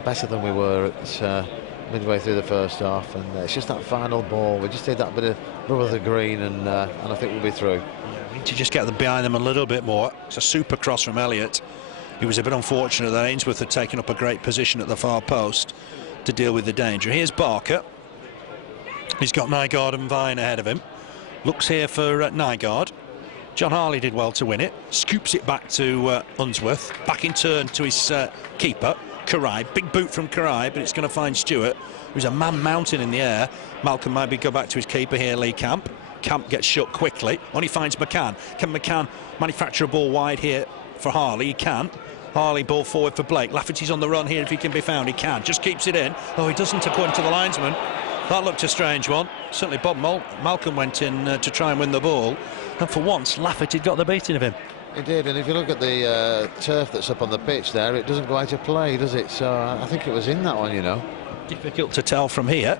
better than we were at midway through the first half, and it's just that final ball. We just did that bit of rub of the green, and I think we'll be through. Yeah, we need to just get behind them a little bit more. It's a super cross from Elliott. It was a bit unfortunate that Ainsworth had taken up a great position at the far post to deal with the danger. Here's Barker. He's got Nygaard and Vine ahead of him. Looks here for Nygaard. John Harley did well to win it. Scoops it back to Unsworth. Back in turn to his keeper, Király. Big boot from Király, but it's going to find Stewart, who's a man mountain in the air. Malcolm maybe go back to his keeper here, Lee Camp. Camp gets shut quickly. Only finds McCann. Can McCann manufacture a ball wide here for Harley? He can. Harley ball forward for Blake. Lafferty's on the run here if he can be found. He can. Just keeps it in. Oh, he doesn't, according to the linesman. That looked a strange one. Certainly Bob Malcolm went in to try and win the ball. And for once, Lafferty got the beating of him. He did, and if you look at the turf that's up on the pitch there, it doesn't go out of play, does it? So I think it was in that one, you know. Difficult to tell from here,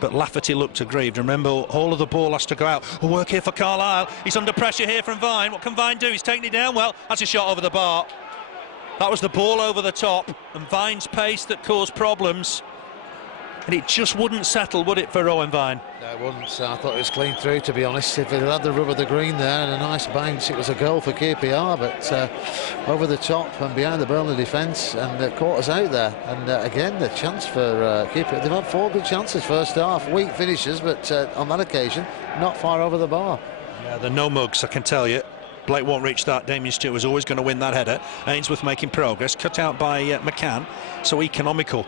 but Lafferty looked aggrieved. Remember, all of the ball has to go out. A work here for Carlisle. He's under pressure here from Vine. What can Vine do? He's taking it down well. That's a shot over the bar. That was the ball over the top, and Vine's pace that caused problems. And it just wouldn't settle, would it, for Rowan Vine? No, it wouldn't. I thought it was clean through, to be honest. If it had the rub of the green there and a nice bounce, it was a goal for KPR, but over the top and behind the Burnley defence, and caught us out there. And again, the chance for KPR. They've had 4 good chances first half, weak finishes, but on that occasion, not far over the bar. Yeah, they're no mugs, I can tell you. Blake won't reach that. Damion Stewart was always going to win that header. Ainsworth making progress, cut out by McCann, so economical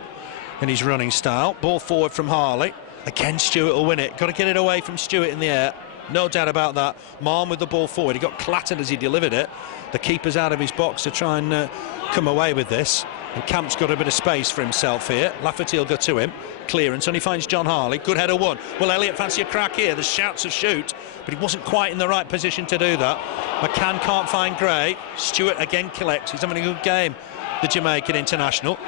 in his running style. Ball forward from Harley. Again, Stewart will win it. Got to get it away from Stewart in the air. No doubt about that. Mahon with the ball forward. He got clattered as he delivered it. The keeper's out of his box to try and come away with this. And Camp's got a bit of space for himself here. Lafferty will go to him. Clearance, and he finds John Harley. Good header one. Will Elliott fancy a crack here? There's shouts of shoot, but he wasn't quite in the right position to do that. McCann can't find Gray. Stewart again collects. He's having a good game, the Jamaican international.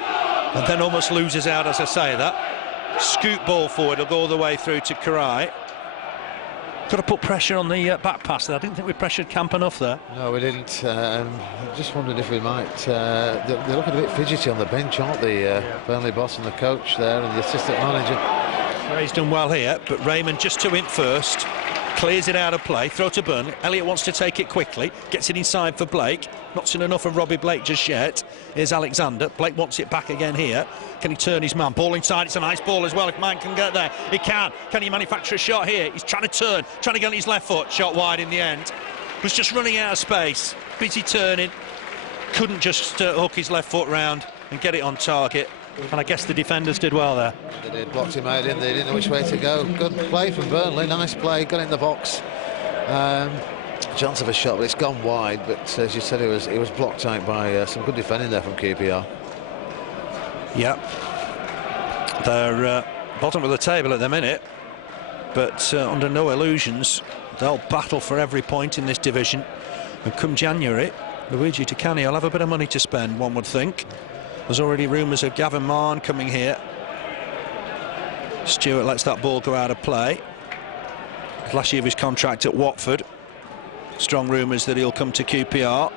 And then almost loses out as I say that. Scoop ball forward. He'll go all the way through to Király. Got to put pressure on the back pass there. I didn't think we pressured Camp enough there. No, we didn't. I just wondered if we might. They're looking a bit fidgety on the bench, aren't they? Burnley boss and the coach there and the assistant manager. Ray's done well here, but Rehman just to him first. Clears it out of play, throw to Burnley. Elliott wants to take it quickly, gets it inside for Blake. Not seen enough of Robbie Blake just yet. Here's Alexander. Blake wants it back again here. Can he turn his man? Ball inside, it's a nice ball as well. If man can get there, he can. Can he manufacture a shot here? He's trying to turn, trying to get on his left foot. Shot wide in the end. Was just running out of space. Busy turning. Couldn't just hook his left foot round and get it on target. And I guess the defenders did well there. They did, blocked him out, didn't they? Didn't know which way to go. Good play from Burnley, nice play, got in the box. Chance of a shot, but it's gone wide. But as you said, it was blocked out by some good defending there from KPR. Yeah, they're bottom of the table at the minute, but under no illusions, they'll battle for every point in this division. And come January, Luigi to Canio will have a bit of money to spend, one would think. There's already rumours of Gavin Mahon coming here. Stewart lets that ball go out of play. Last year of his contract at Watford. Strong rumours that he'll come to QPR.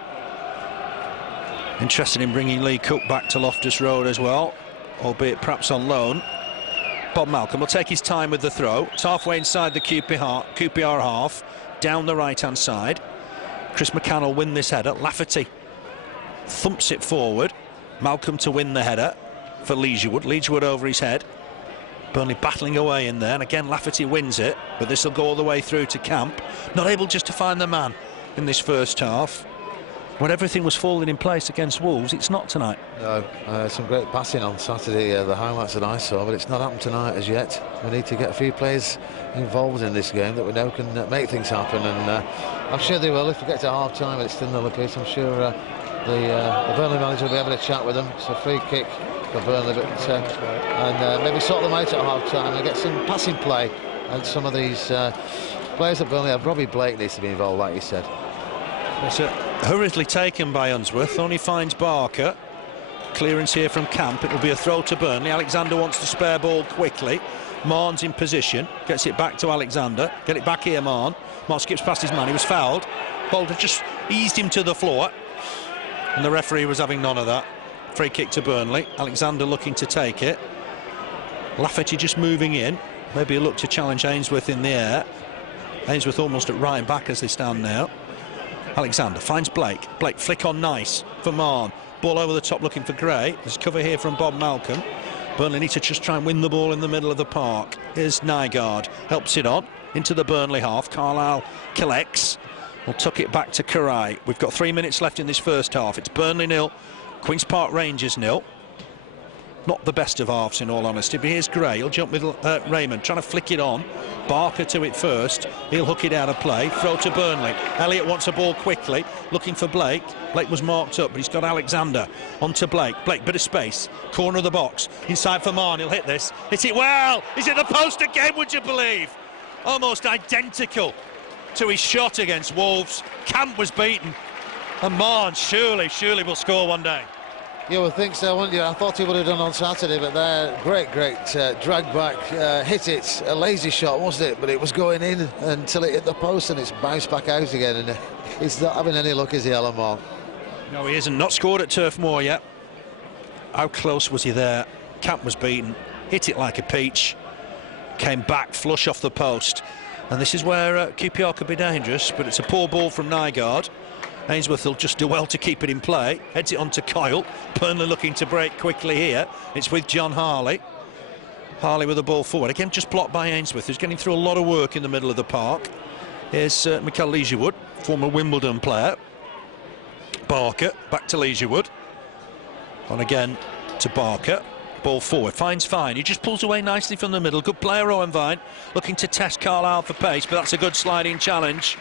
Interested in bringing Lee Cook back to Loftus Road as well, albeit perhaps on loan. Bob Malcolm will take his time with the throw. It's halfway inside the QPR half, down the right-hand side. Chris McCann will win this header. Lafferty thumps it forward. Malcolm to win the header for Leigertwood. Leigertwood over his head. Burnley battling away in there, and again Lafferty wins it, but this will go all the way through to Camp. Not able just to find the man in this first half. When everything was falling in place against Wolves, it's not tonight. No, some great passing on Saturday, the highlights that I saw, but it's not happened tonight as yet. We need to get a few players involved in this game that we know can make things happen, and I'm sure they will. If we get to half-time and it's still nil apiece, I'm sure the Burnley manager will be able to chat with them. It's a free kick for Burnley, but and maybe sort them out at half-time and get some passing play. And some of these players at Burnley, Robbie Blake needs to be involved, like you said. It's hurriedly taken by Unsworth, only finds Barker. Clearance here from Camp, it'll be a throw to Burnley. Alexander wants to spare ball quickly. Mahon's in position, gets it back to Alexander. Get it back here, Mahon. Mahon skips past his man, he was fouled. Boulder just eased him to the floor, and the referee was having none of that. Free kick to Burnley. Alexander looking to take it. Lafferty just moving in. Maybe a look to challenge Ainsworth in the air. Ainsworth almost at right back as they stand now. Alexander finds Blake. Blake flick on nice for Mahon. Ball over the top looking for Gray. There's cover here from Bob Malcolm. Burnley need to just try and win the ball in the middle of the park. Here's Nygaard. Helps it on into the Burnley half. Carlisle collects. We'll tuck it back to Király. We've got 3 minutes left in this first half. It's Burnley 0, Queen's Park Rangers 0. Not the best of halves in all honesty, but here's Gray. He'll jump with Rehman, trying to flick it on. Barker to it first. He'll hook it out of play. Throw to Burnley. Elliott wants a ball quickly, looking for Blake. Blake was marked up, but he's got Alexander. On to Blake. Blake, bit of space. Corner of the box. Inside for Mahon. He'll hit this. Hit it well. He's at the post again, would you believe? Almost identical to his shot against Wolves. Camp was beaten. And Mahon surely will score one day. You would think so, wouldn't you? I thought he would have done on Saturday, but there, great drag back, hit it, a lazy shot, wasn't it? But it was going in until it hit the post and it's bounced back out again, and he's not having any luck, is he, Alan Moore? No, he isn't. Not scored at Turf Moor yet. How close was he there? Camp was beaten, hit it like a peach, came back flush off the post, and this is where QPR could be dangerous, but it's a poor ball from Nygaard. Ainsworth will just do well to keep it in play. Heads it on to Coyle. Burnley looking to break quickly here. It's with John Harley. Harley with the ball forward. Again, just blocked by Ainsworth, who's getting through a lot of work in the middle of the park. Here's Mikele Leigertwood, former Wimbledon player. Barker, back to Leigertwood. On again to Barker. Ball forward, finds Vine. He just pulls away nicely from the middle. Good player, Rowan Vine. Looking to test Carlisle for pace, but that's a good sliding challenge.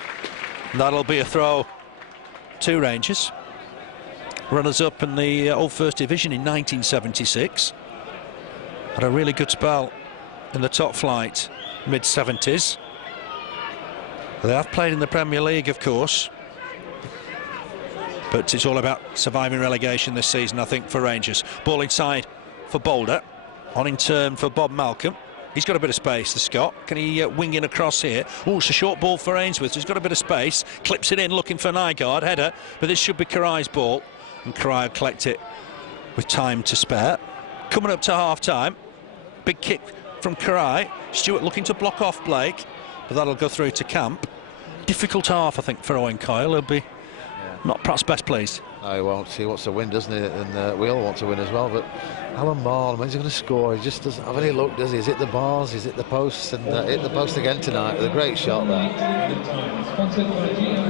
And that'll be a throw. 2 Rangers, runners-up in the old First Division in 1976. Had a really good spell in the top flight, mid-70s. They have played in the Premier League, of course, but it's all about surviving relegation this season, I think, for Rangers. Ball inside for Boulder, on in turn for Bob Malcolm. He's got a bit of space, the Scot. Can he wing in across here? Oh, it's a short ball for Ainsworth. He's got a bit of space. Clips it in, looking for Nygaard. Header, but this should be Király's ball. And Király will collect it with time to spare. Coming up to half-time. Big kick from Király. Stewart looking to block off Blake, but that'll go through to Camp. Difficult half, I think, for Owen Coyle. He'll be not perhaps best pleased. No, he won't. He wants to win, doesn't he? And we all want to win as well. But Alan Moore, when's he going to score? He just doesn't have any luck, does he? He's hit the bars, he's hit the posts, and hit the post again tonight with a great shot there.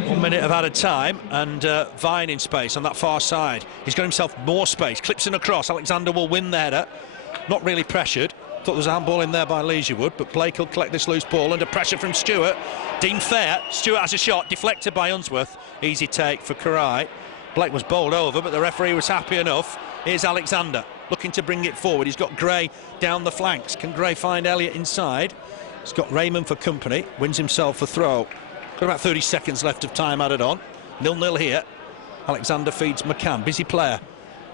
1 minute of added time, and Vine in space on that far side. He's got himself more space. Clips in across. Alexander will win the header. Not really pressured. Thought there was a handball in there by Leigertwood, but Blake will collect this loose ball under pressure from Stewart. Deemed fair. Stewart has a shot, deflected by Unsworth. Easy take for Király. Blake was bowled over, but the referee was happy enough. Here's Alexander looking to bring it forward. He's got Gray down the flanks. Can Gray find Elliott inside? He's got Rehman for company. Wins himself a throw. Got about 30 seconds left of time added on. 0-0 here. Alexander feeds McCann. Busy player.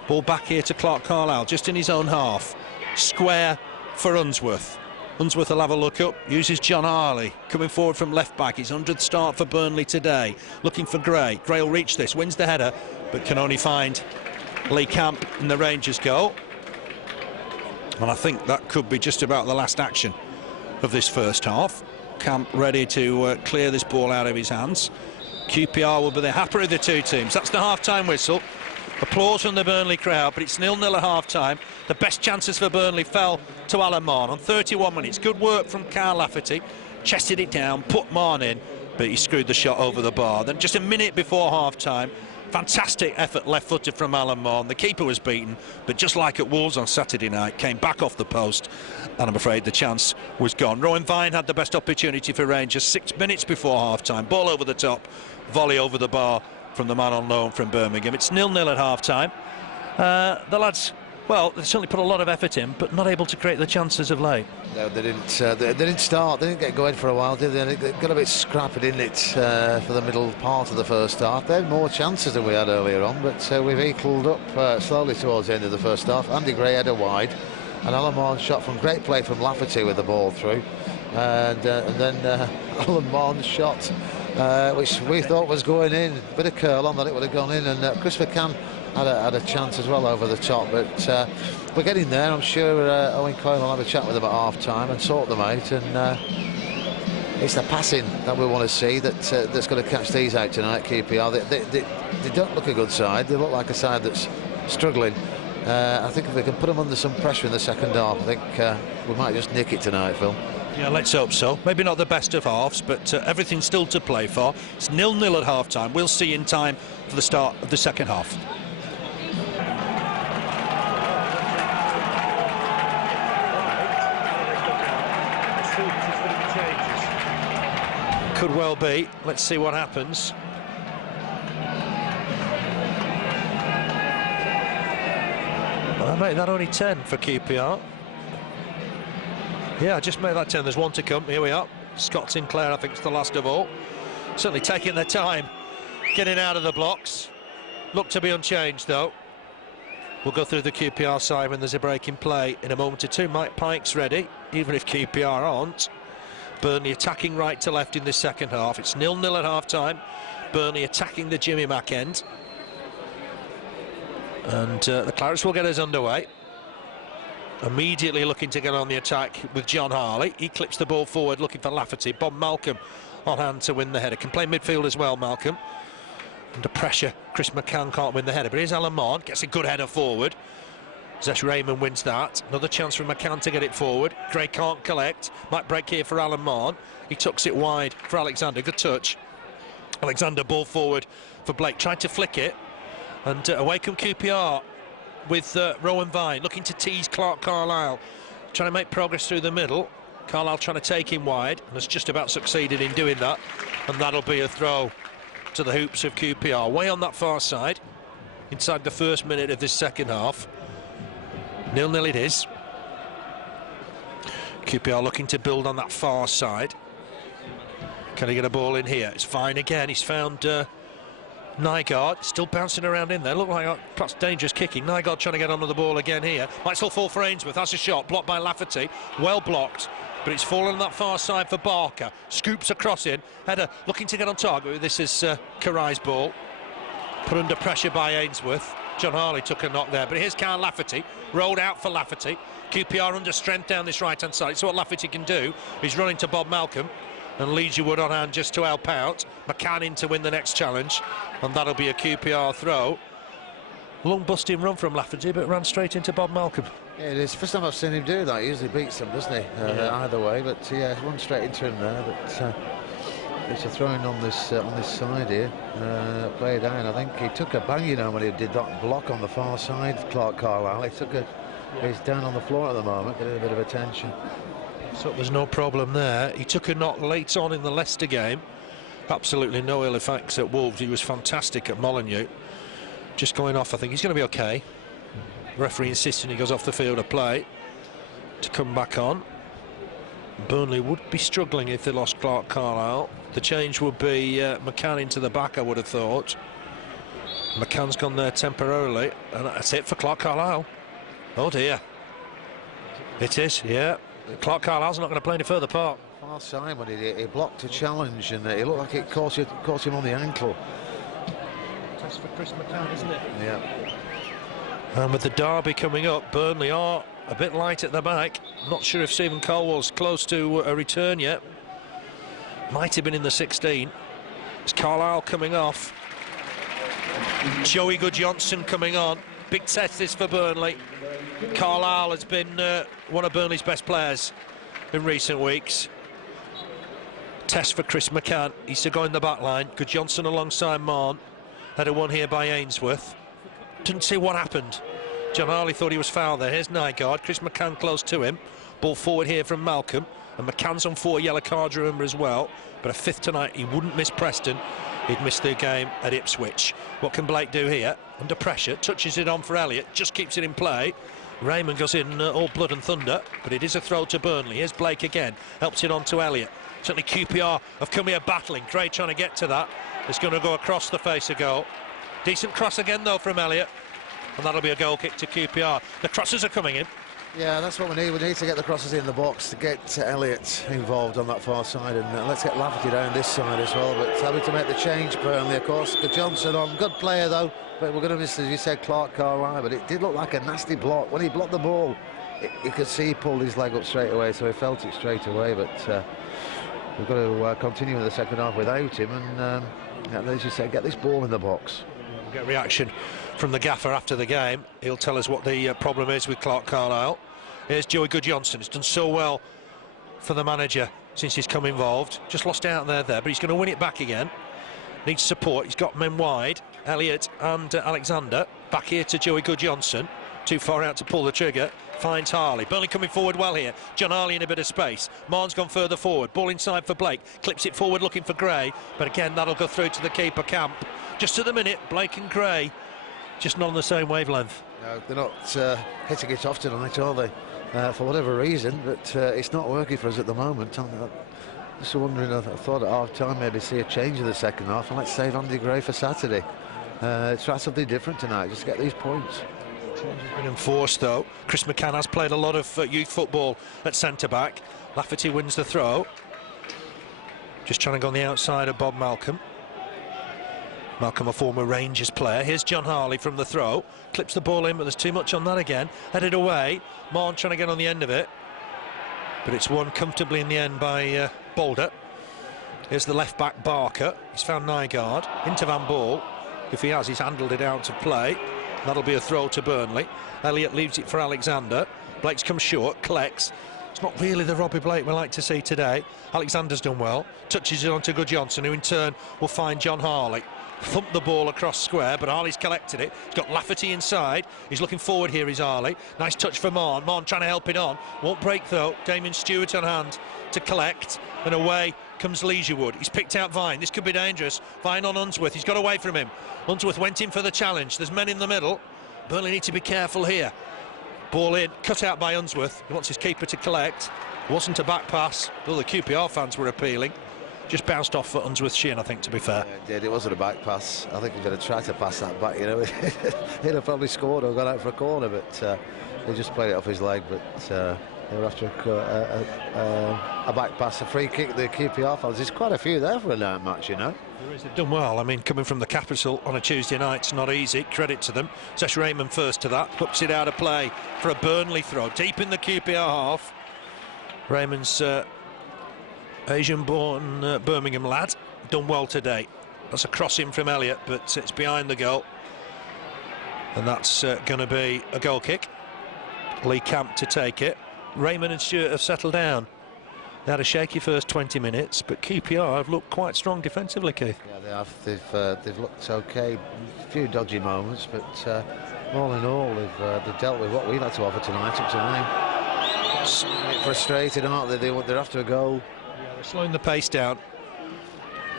Ball back here to Clarke Carlisle, just in his own half. Square for Unsworth. Unsworth will have a look up, uses John Harley, coming forward from left back. His 100th start for Burnley today. Looking for Gray. Gray will reach this, wins the header, but can only find Lee Camp in the Rangers goal. And I think that could be just about the last action of this first half. Camp ready to clear this ball out of his hands. QPR will be the happier of the two teams. That's the half-time whistle. Applause from the Burnley crowd, but it's 0-0 at half-time. The best chances for Burnley fell to Alan Mahon on 31 minutes. Good work from Carl Lafferty. Chested it down, put Mahon in, but he screwed the shot over the bar. Then just a minute before half-time, fantastic effort left-footed from Alan Mahon. The keeper was beaten, but just like at Wolves on Saturday night, came back off the post, and I'm afraid the chance was gone. Rowan Vine had the best opportunity for Rangers 6 minutes before half-time. Ball over the top, volley over the bar from the man on loan from Birmingham. It's 0-0 at half-time. The lads Well, they certainly put a lot of effort in, but not able to create the chances of late. No, they didn't. They didn't start. They didn't get going for a while, did they? They got a bit scrappy, didn't it, for the middle part of the first half. They had more chances than we had earlier on, but we've equalled up slowly towards the end of the first half. Andy Gray had a wide, and Alan Mahon shot from great play from Lafferty with the ball through, and then Alan Mahon shot, which we thought was going in. Bit of curl on that it would have gone in, and Chris McCann had a chance as well over the top, but we're getting there. I'm sure Owen Coyle will have a chat with them at half-time and sort them out, and it's the passing that we want to see that's going to catch these out tonight, QPR. They don't look a good side. They look like a side that's struggling. I think if we can put them under some pressure in the second half, I think we might just nick it tonight, Phil. Yeah, let's hope so. Maybe not the best of halves, but everything's still to play for. It's 0-0 at half-time. We'll see in time for the start of the second half. Could well be. Let's see what happens. I'll make that only 10 for QPR. Yeah, I just made that 10. There's one to come. Here we are. Scott Sinclair, I think, is the last of all. Certainly taking their time getting out of the blocks. Look to be unchanged, though. We'll go through the QPR side when there's a break in play in a moment or two. Mike Pike's ready, even if QPR aren't. Burnley attacking right to left in this second half. It's 0-0 at half-time. Burnley attacking the Jimmy Mack end. And the Clarets will get us underway. Immediately looking to get on the attack with John Harley. He clips the ball forward looking for Lafferty. Bob Malcolm on hand to win the header. Can play midfield as well, Malcolm. Under pressure, Chris McCann can't win the header, but here's Alan Mahon, gets a good header forward. Zesh Rehman wins that. Another chance for McCann to get it forward. Gray can't collect. Might break here for Alan Mahon. He tucks it wide for Alexander. Good touch. Alexander, ball forward for Blake. Tried to flick it. And away come QPR with Rowan Vine looking to tease Carlisle. Trying to make progress through the middle. Carlisle trying to take him wide and has just about succeeded in doing that. And that'll be a throw to the hoops of QPR. Way on that far side. Inside the first minute of this second half. 0-0 it is. QPR looking to build on that far side. Can he get a ball in here? It's fine again. He's found Nygaard, still bouncing around in there. Look like perhaps dangerous kicking. Nygaard trying to get onto the ball again here. Might still fall for Ainsworth. That's a shot blocked by Lafferty. Well blocked, but it's fallen on that far side for Barker. Scoops across in. Header looking to get on target. This is Király's ball. Put under pressure by Ainsworth. John Harley took a knock there, but here's Carl Lafferty, rolled out for Lafferty. QPR under strength down this right-hand side. So what Lafferty can do is run into Bob Malcolm, and Leigertwood on hand just to help out. McCann in to win the next challenge, and that'll be a QPR throw. Long busting run from Lafferty, but ran straight into Bob Malcolm. Yeah, it is. First time I've seen him do that. He usually beats them, doesn't he? Either way, but yeah, run straight into him there. But it's a throwing on this side here. Played down. I think he took a bang, you know, when he did that block on the far side. Clarke Carlisle. He took a. He's down on the floor at the moment, getting a bit of attention. So there's no problem there. He took a knock late on in the Leicester game. Absolutely no ill effects at Wolves. He was fantastic at Molineux. Just going off, I think he's going to be okay. Referee insisting he goes off the field of play to come back on. Burnley would be struggling if they lost Clarke Carlisle. The change would be McCann into the back, I would have thought. McCann's gone there temporarily, and that's it for Clarke Carlisle. Oh dear. It is, yeah. Clarke Carlisle's not going to play any further part. Far side when he blocked a challenge, and it looked like it caught him on the ankle. That's for Chris McCann, isn't it? Yeah. And with the derby coming up, Burnley are a bit light at the back. Not sure if Stephen Colwell's close to a return yet. Might have been in the 16. It's Carlisle coming off. Joey Guðjónsson coming on. Big test this for Burnley. Carlisle has been one of Burnley's best players in recent weeks. Test for Chris McCann. He's to go in the back line. Guðjónsson alongside Mahon. Had a one here by Ainsworth. Didn't see what happened. John Harley thought he was foul there. Here's Nygaard. Chris McCann close to him. Ball forward here from Malcolm. And McCann's on 4 yellow cards, remember, as well. But a fifth tonight. He wouldn't miss Preston. He'd missed the game at Ipswich. What can Blake do here? Under pressure. Touches it on for Elliott. Just keeps it in play. Rehman goes in all blood and thunder, but it is a throw to Burnley. Here's Blake again, helps it on to Elliott. Certainly QPR have come here battling. Gray trying to get to that. It's going to go across the face of goal. Decent cross again though from Elliott, and that'll be a goal kick to QPR. The crosses are coming in. Yeah, that's what we need. We need to get the crosses in the box to get Elliott involved on that far side, and let's get Lafferty down this side as well. But having to make the change, Burnley, of course. Guðjónsson on, good player though, but we're going to miss, as you said, Clarke, Carlisle. But it did look like a nasty block. When he blocked the ball, you could see he pulled his leg up straight away, so he felt it straight away. But we've got to continue in the second half without him, and as you said, get this ball in the box. We'll get reaction from the gaffer after the game. He'll tell us what the problem is with Clarke, Carlisle. Here's Joey Guðjónsson. He's done so well for the manager since he's come involved. Just lost out there, but he's going to win it back again. Needs support. He's got men wide. Elliott and Alexander. Back here to Joey Guðjónsson. Too far out to pull the trigger. Finds Harley. Burnley coming forward well here. John Harley in a bit of space. Mahon's gone further forward. Ball inside for Blake. Clips it forward looking for Gray. But again, that'll go through to the keeper camp. Just at the minute, Blake and Gray just not on the same wavelength. No, they're not hitting it off tonight, are they? For whatever reason, but it's not working for us at the moment. I'm just wondering, I thought at half-time maybe see a change in the second half, and let's save Andy Gray for Saturday. Try something different tonight, just get these points. Change has been enforced though. Chris McCann has played a lot of youth football at centre-back. Lafferty wins the throw. Just trying to go on the outside of Bob Malcolm. Malcolm, a former Rangers player. Here's John Harley from the throw. Clips the ball in, but there's too much on that again. Headed away. Mahon trying to get on the end of it. But it's won comfortably in the end by Boulder. Here's the left-back Barker. He's found Nygaard. Into Van Ball. If he has, he's handled it out of play. That'll be a throw to Burnley. Elliott leaves it for Alexander. Blake's come short, collects. It's not really the Robbie Blake we like to see today. Alexander's done well. Touches it onto Guðjónsson, who in turn will find John Harley. Thumped the ball across square, but Harley's collected it. He's got Lafferty inside. He's looking forward here, is Harley. Nice touch for Mahon. Mahon trying to help it on. Won't break though. Damion Stewart on hand to collect. And away comes Leigertwood. He's picked out Vine. This could be dangerous. Vine on Unsworth. He's got away from him. Unsworth went in for the challenge. There's men in the middle. Burnley need to be careful here. Ball in, cut out by Unsworth. He wants his keeper to collect. Wasn't a back pass, though the QPR fans were appealing. Just bounced off for Unsworth's shin, I think, to be fair. Yeah, it did. It wasn't a back pass. I think he could have tried to pass that back, you know. He'd have probably scored or gone out for a corner, but he just played it off his leg. But they were after a back pass, a free kick. The QPR fans, there's quite a few there for a night match, you know. They've done well. I mean, coming from the capital on a Tuesday night's not easy. Credit to them. Zesh Rehman first to that. Hooks it out of play for a Burnley throw. Deep in the QPR half. Rehman's Asian-born Birmingham lad. Done well today. That's a cross in from Elliott, but it's behind the goal. And that's going to be a goal kick. Lee Camp to take it. Rehman and Stewart have settled down. They had a shaky first 20 minutes, but QPR have looked quite strong defensively, Keith. Yeah, they have. They've looked okay. A few dodgy moments, but all in all, they've dealt with what we had to offer tonight up to now. Frustrated, aren't they? They're after a goal. Yeah, they're slowing the pace down.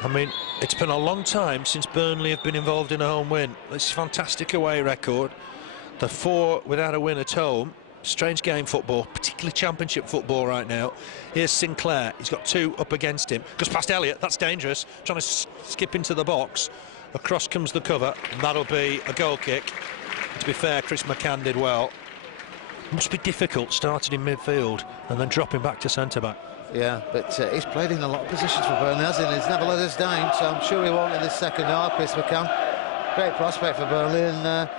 I mean, it's been a long time since Burnley have been involved in a home win. This fantastic away record. The 4 without a win at home. Strange game football, particularly championship football right now. Here's Sinclair. He's got 2 up against him. Goes past Elliott. That's dangerous. Trying to skip into the box. Across comes the cover, and that'll be a goal kick. To be fair, Chris McCann did well. Must be difficult starting in midfield and then dropping back to centre-back. Yeah, but he's played in a lot of positions for Burnley, hasn't he? He's never let us down, so I'm sure he won't in this second half, Chris McCann. Great prospect for Burnley, and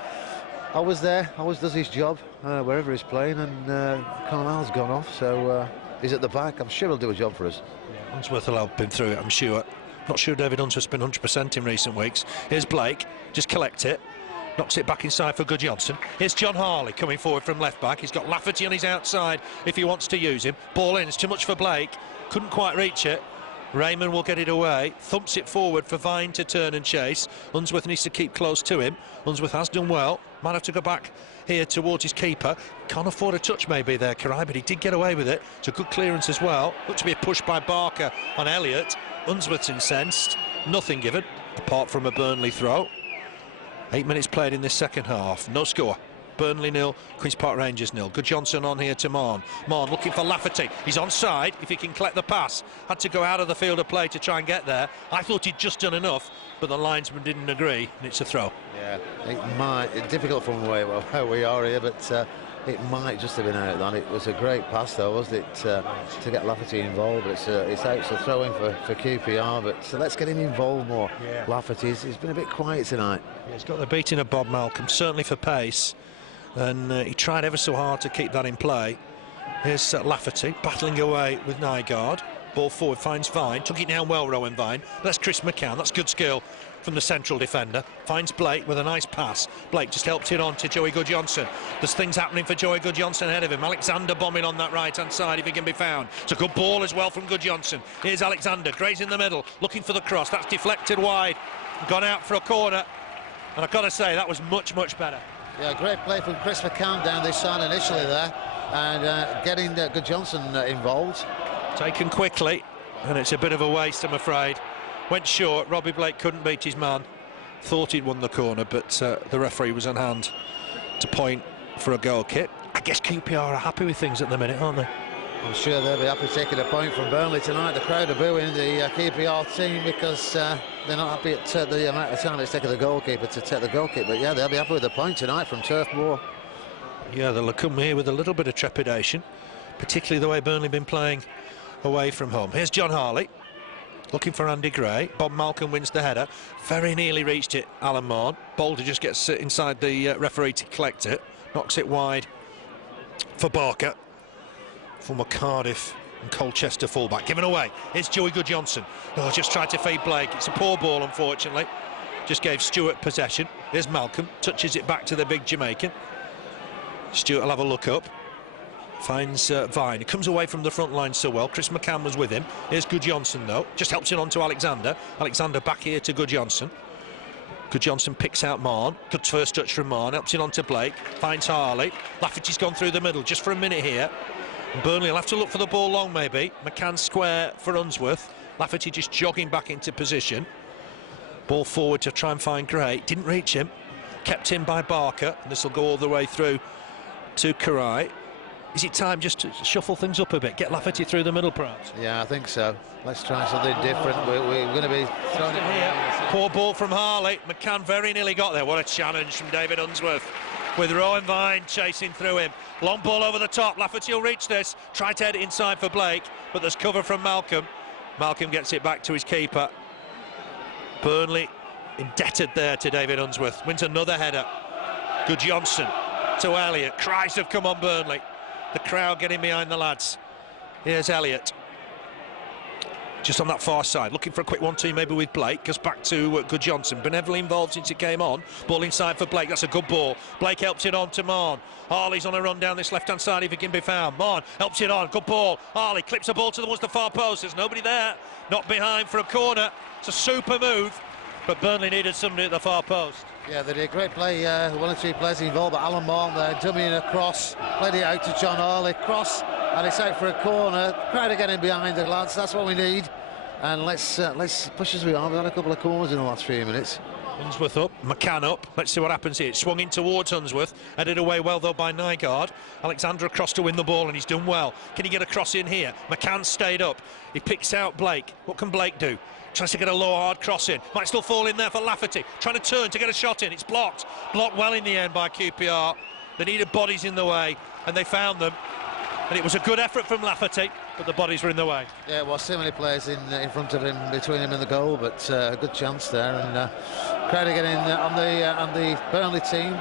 always there, always does his job wherever he's playing, and Carlisle's gone off, so he's at the back. I'm sure he'll do a job for us. Yeah, Unsworth will help him through it, I'm sure. Not sure David Unsworth's been 100% in recent weeks. Here's Blake, just collect it. Knocks it back inside for Guðjónsson. Here's John Harley coming forward from left back. He's got Lafferty on his outside if he wants to use him. Ball in, it's too much for Blake. Couldn't quite reach it. Rehman will get it away. Thumps it forward for Vine to turn and chase. Unsworth needs to keep close to him. Unsworth has done well. Might have to go back here towards his keeper. Can't afford a touch maybe there, Király, but he did get away with it. It's a good clearance as well. Looked to be a push by Barker on Elliott. Unsworth's incensed. Nothing given, apart from a Burnley throw. 8 minutes played in this second half. No score. Burnley 0, Queen's Park Rangers 0. Guðjónsson on here to Mahon. Mahon looking for Lafferty. He's onside if he can collect the pass. Had to go out of the field of play to try and get there. I thought he'd just done enough, but the linesman didn't agree, and it's a throw. Yeah, it's difficult from where we are here, but it might just have been out then. It was a great pass though, wasn't it, to get Lafferty involved. It's out, so throw-in for QPR, but so let's get him involved more. Yeah. Lafferty, he's been a bit quiet tonight. Yeah, he's got the beating of Bob Malcolm, certainly for pace, and he tried ever so hard to keep that in play. Here's Lafferty battling away with Nygaard. Ball forward, finds Vine, took it down well, Rowan Vine. That's Chris McCann, that's good skill from the central defender. Finds Blake with a nice pass. Blake just helped it on to Joey Guðjónsson. There's things happening for Joey Guðjónsson ahead of him. Alexander bombing on that right-hand side if he can be found. It's a good ball as well from Guðjónsson. Here's Alexander, Gray's in the middle, looking for the cross. That's deflected wide, gone out for a corner. And I've got to say, that was much, much better. Yeah, great play from Chris McCann down this side initially there, and getting Guðjónsson involved. Taken quickly, and it's a bit of a waste, I'm afraid. Went short, Robbie Blake couldn't beat his man. Thought he'd won the corner, but the referee was on hand to point for a goal kick. I guess QPR are happy with things at the minute, aren't they? I'm sure they'll be happy taking a point from Burnley tonight. The crowd are booing the QPR team because they're not happy at the amount of time it's taken the goalkeeper to take the goal kick. But yeah, they'll be happy with the point tonight from Turf Moor. Yeah, they'll come here with a little bit of trepidation, particularly the way Burnley have been playing away from home. Here's John Harley looking for Andy Gray. Bob Malcolm wins the header. Very nearly reached it, Alan Mahon. Boulder just gets inside the referee to collect it. Knocks it wide for Barker. Former Cardiff and Colchester fullback. Given away. Here's Joey Guðjónsson. Oh, just tried to feed Blake. It's a poor ball, unfortunately. Just gave Stewart possession. Here's Malcolm. Touches it back to the big Jamaican. Stewart will have a look up. Finds Vine. He comes away from the front line so well. Chris McCann was with him. Here's Guðjónsson though. Just helps it on to Alexander. Alexander back here to Guðjónsson. Guðjónsson picks out Mahon. Good first touch from Mahon. Helps it on to Blake. Finds Harley. Lafferty's gone through the middle just for a minute here. And Burnley will have to look for the ball long maybe. McCann square for Unsworth. Lafferty just jogging back into position. Ball forward to try and find Gray. Didn't reach him. Kept in by Barker. And this will go all the way through to Király. Is it time just to shuffle things up a bit, get Lafferty through the middle perhaps? Yeah, I think so. Let's try something different. We're going to be throwing it here. Poor ball from Harley. McCann very nearly got there. What a challenge from David Unsworth with Rowan Vine chasing through him. Long ball over the top. Lafferty will reach this. Try to head it inside for Blake, but there's cover from Malcolm. Malcolm gets it back to his keeper. Burnley indebted there to David Unsworth. Wins another header. Guðjónsson to Elliott. Cries have come on Burnley. The crowd getting behind the lads. Here's Elliott. Just on that far side, looking for a quick 1-2 maybe with Blake. Goes back to Guðjónsson. Been heavily involved since he came on. Ball inside for Blake, that's a good ball. Blake helps it on to Mahon. Harley's on a run down this left-hand side if he can be found. Mahon helps it on, good ball. Harley clips a ball towards the far post. There's nobody there. Not behind for a corner. It's a super move, but Burnley needed somebody at the far post. Yeah, they did a great play. One or two players involved, but Alan Mahon there, dummying across, played it out to John Harley, cross, and it's out for a corner. Crowd are getting behind the lads, that's what we need. And let's push as we are. We've had a couple of corners in the last few minutes. Unsworth up, McCann up. Let's see what happens here. It's swung in towards Unsworth, headed away well though by Nygaard. Alexander across to win the ball, and he's done well. Can he get a cross in here? McCann stayed up. He picks out Blake. What can Blake do? Tries to get a low, hard cross in. Might still fall in there for Lafferty. Trying to turn to get a shot in. It's blocked. Blocked well in the end by QPR. They needed bodies in the way, and they found them. And it was a good effort from Lafferty, but the bodies were in the way. Yeah, well, so many players in front of him, between him and the goal, but a good chance there. And crowd getting on the Burnley team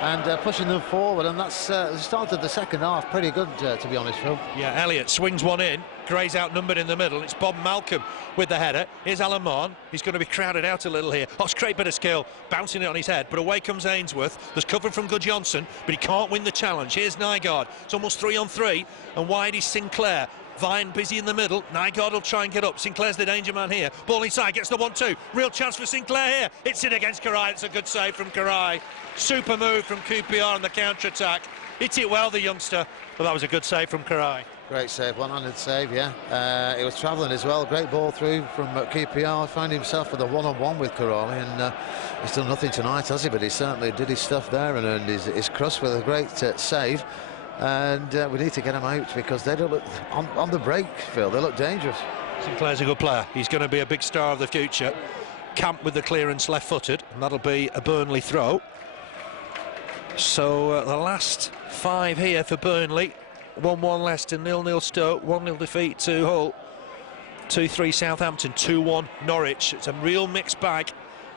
and pushing them forward, and that's the start of the second half. Pretty good, to be honest, Phil. Yeah, Elliott swings one in. Gray's outnumbered in the middle. It's Bob Malcolm with the header. Here's Alan Mahon. He's going to be crowded out a little here. Oh, it's a great bit of skill, bouncing it on his head, but away comes Ainsworth. There's cover from Guðjónsson, but he can't win the challenge. Here's Nygaard. It's almost 3-on-3, and wide is Sinclair. Vine busy in the middle. Nygaard will try and get up. Sinclair's the danger man here. Ball inside, gets the 1-2. Real chance for Sinclair here. It's it against Király. It's a good save from Király. Super move from QPR on the counter-attack. Hit it well, the youngster, but that was a good save from Király. Great save, one-handed save, yeah. He was travelling as well. Great ball through from QPR. Found himself with a one-on-one with Király, and he's done nothing tonight, has he? But he certainly did his stuff there and earned his crust with a great save. And we need to get him out because they don't look on the break, Phil. They look dangerous. Sinclair's a good player. He's going to be a big star of the future. Camp with the clearance left-footed, and that'll be a Burnley throw. So the last 5 here for Burnley. 1-1 Leicester, 0-0 Stoke, 1-0 defeat to Hull, 2-3 Southampton, 2-1 Norwich. It's a real mixed bag,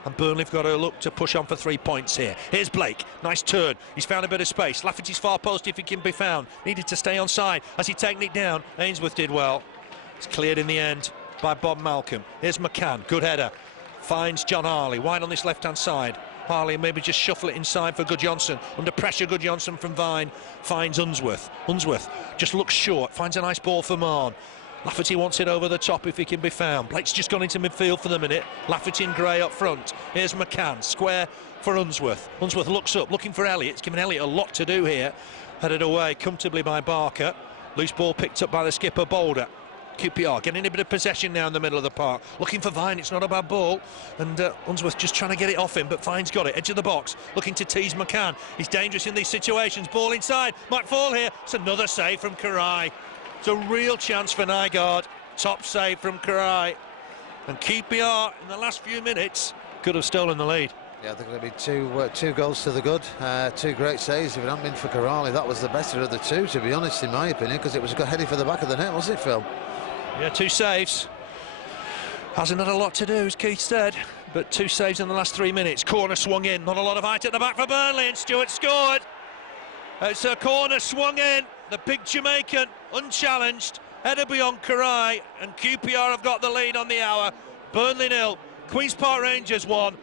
and Burnley have got to look to push on for 3 points here. Here's Blake, nice turn, he's found a bit of space. Lafferty's far post if he can be found. Needed to stay on side as he taken it down. Ainsworth did well. It's cleared in the end by Bob Malcolm. Here's McCann, good header. Finds John Harley, wide on this left-hand side. Harley maybe just shuffle it inside for Guðjónsson. Under pressure, Guðjónsson from Vine finds Unsworth. Unsworth just looks short, finds a nice ball for Mahon. Lafferty wants it over the top if he can be found. Blake's just gone into midfield for the minute. Lafferty and Gray up front. Here's McCann, square for Unsworth. Unsworth looks up, looking for Elliott. It's given Elliott a lot to do here. Headed away comfortably by Barker. Loose ball picked up by the skipper, Boulder. QPR getting a bit of possession now in the middle of the park, looking for Vine. It's not a bad ball, and Unsworth just trying to get it off him, but Vine's got it, edge of the box, looking to tease McCann. He's dangerous in these situations. Ball inside, might fall here. It's another save from Király. It's a real chance for Nygaard. Top save from Király, and QPR in the last few minutes could have stolen the lead. Yeah, they're going to be two goals to the good. 2 great saves. If it hadn't been for Király, that was the better of the two, to be honest, in my opinion, because it was heading for the back of the net, wasn't it, Phil? Yeah, 2 saves. Hasn't had a lot to do, as Keith said, but 2 saves in the last 3 minutes. Corner swung in, not a lot of height at the back for Burnley, and Stewart scored. It's a corner swung in, the big Jamaican, unchallenged, header beyond Király, and QPR have got the lead on the hour. Burnley 0, Queen's Park Rangers 1,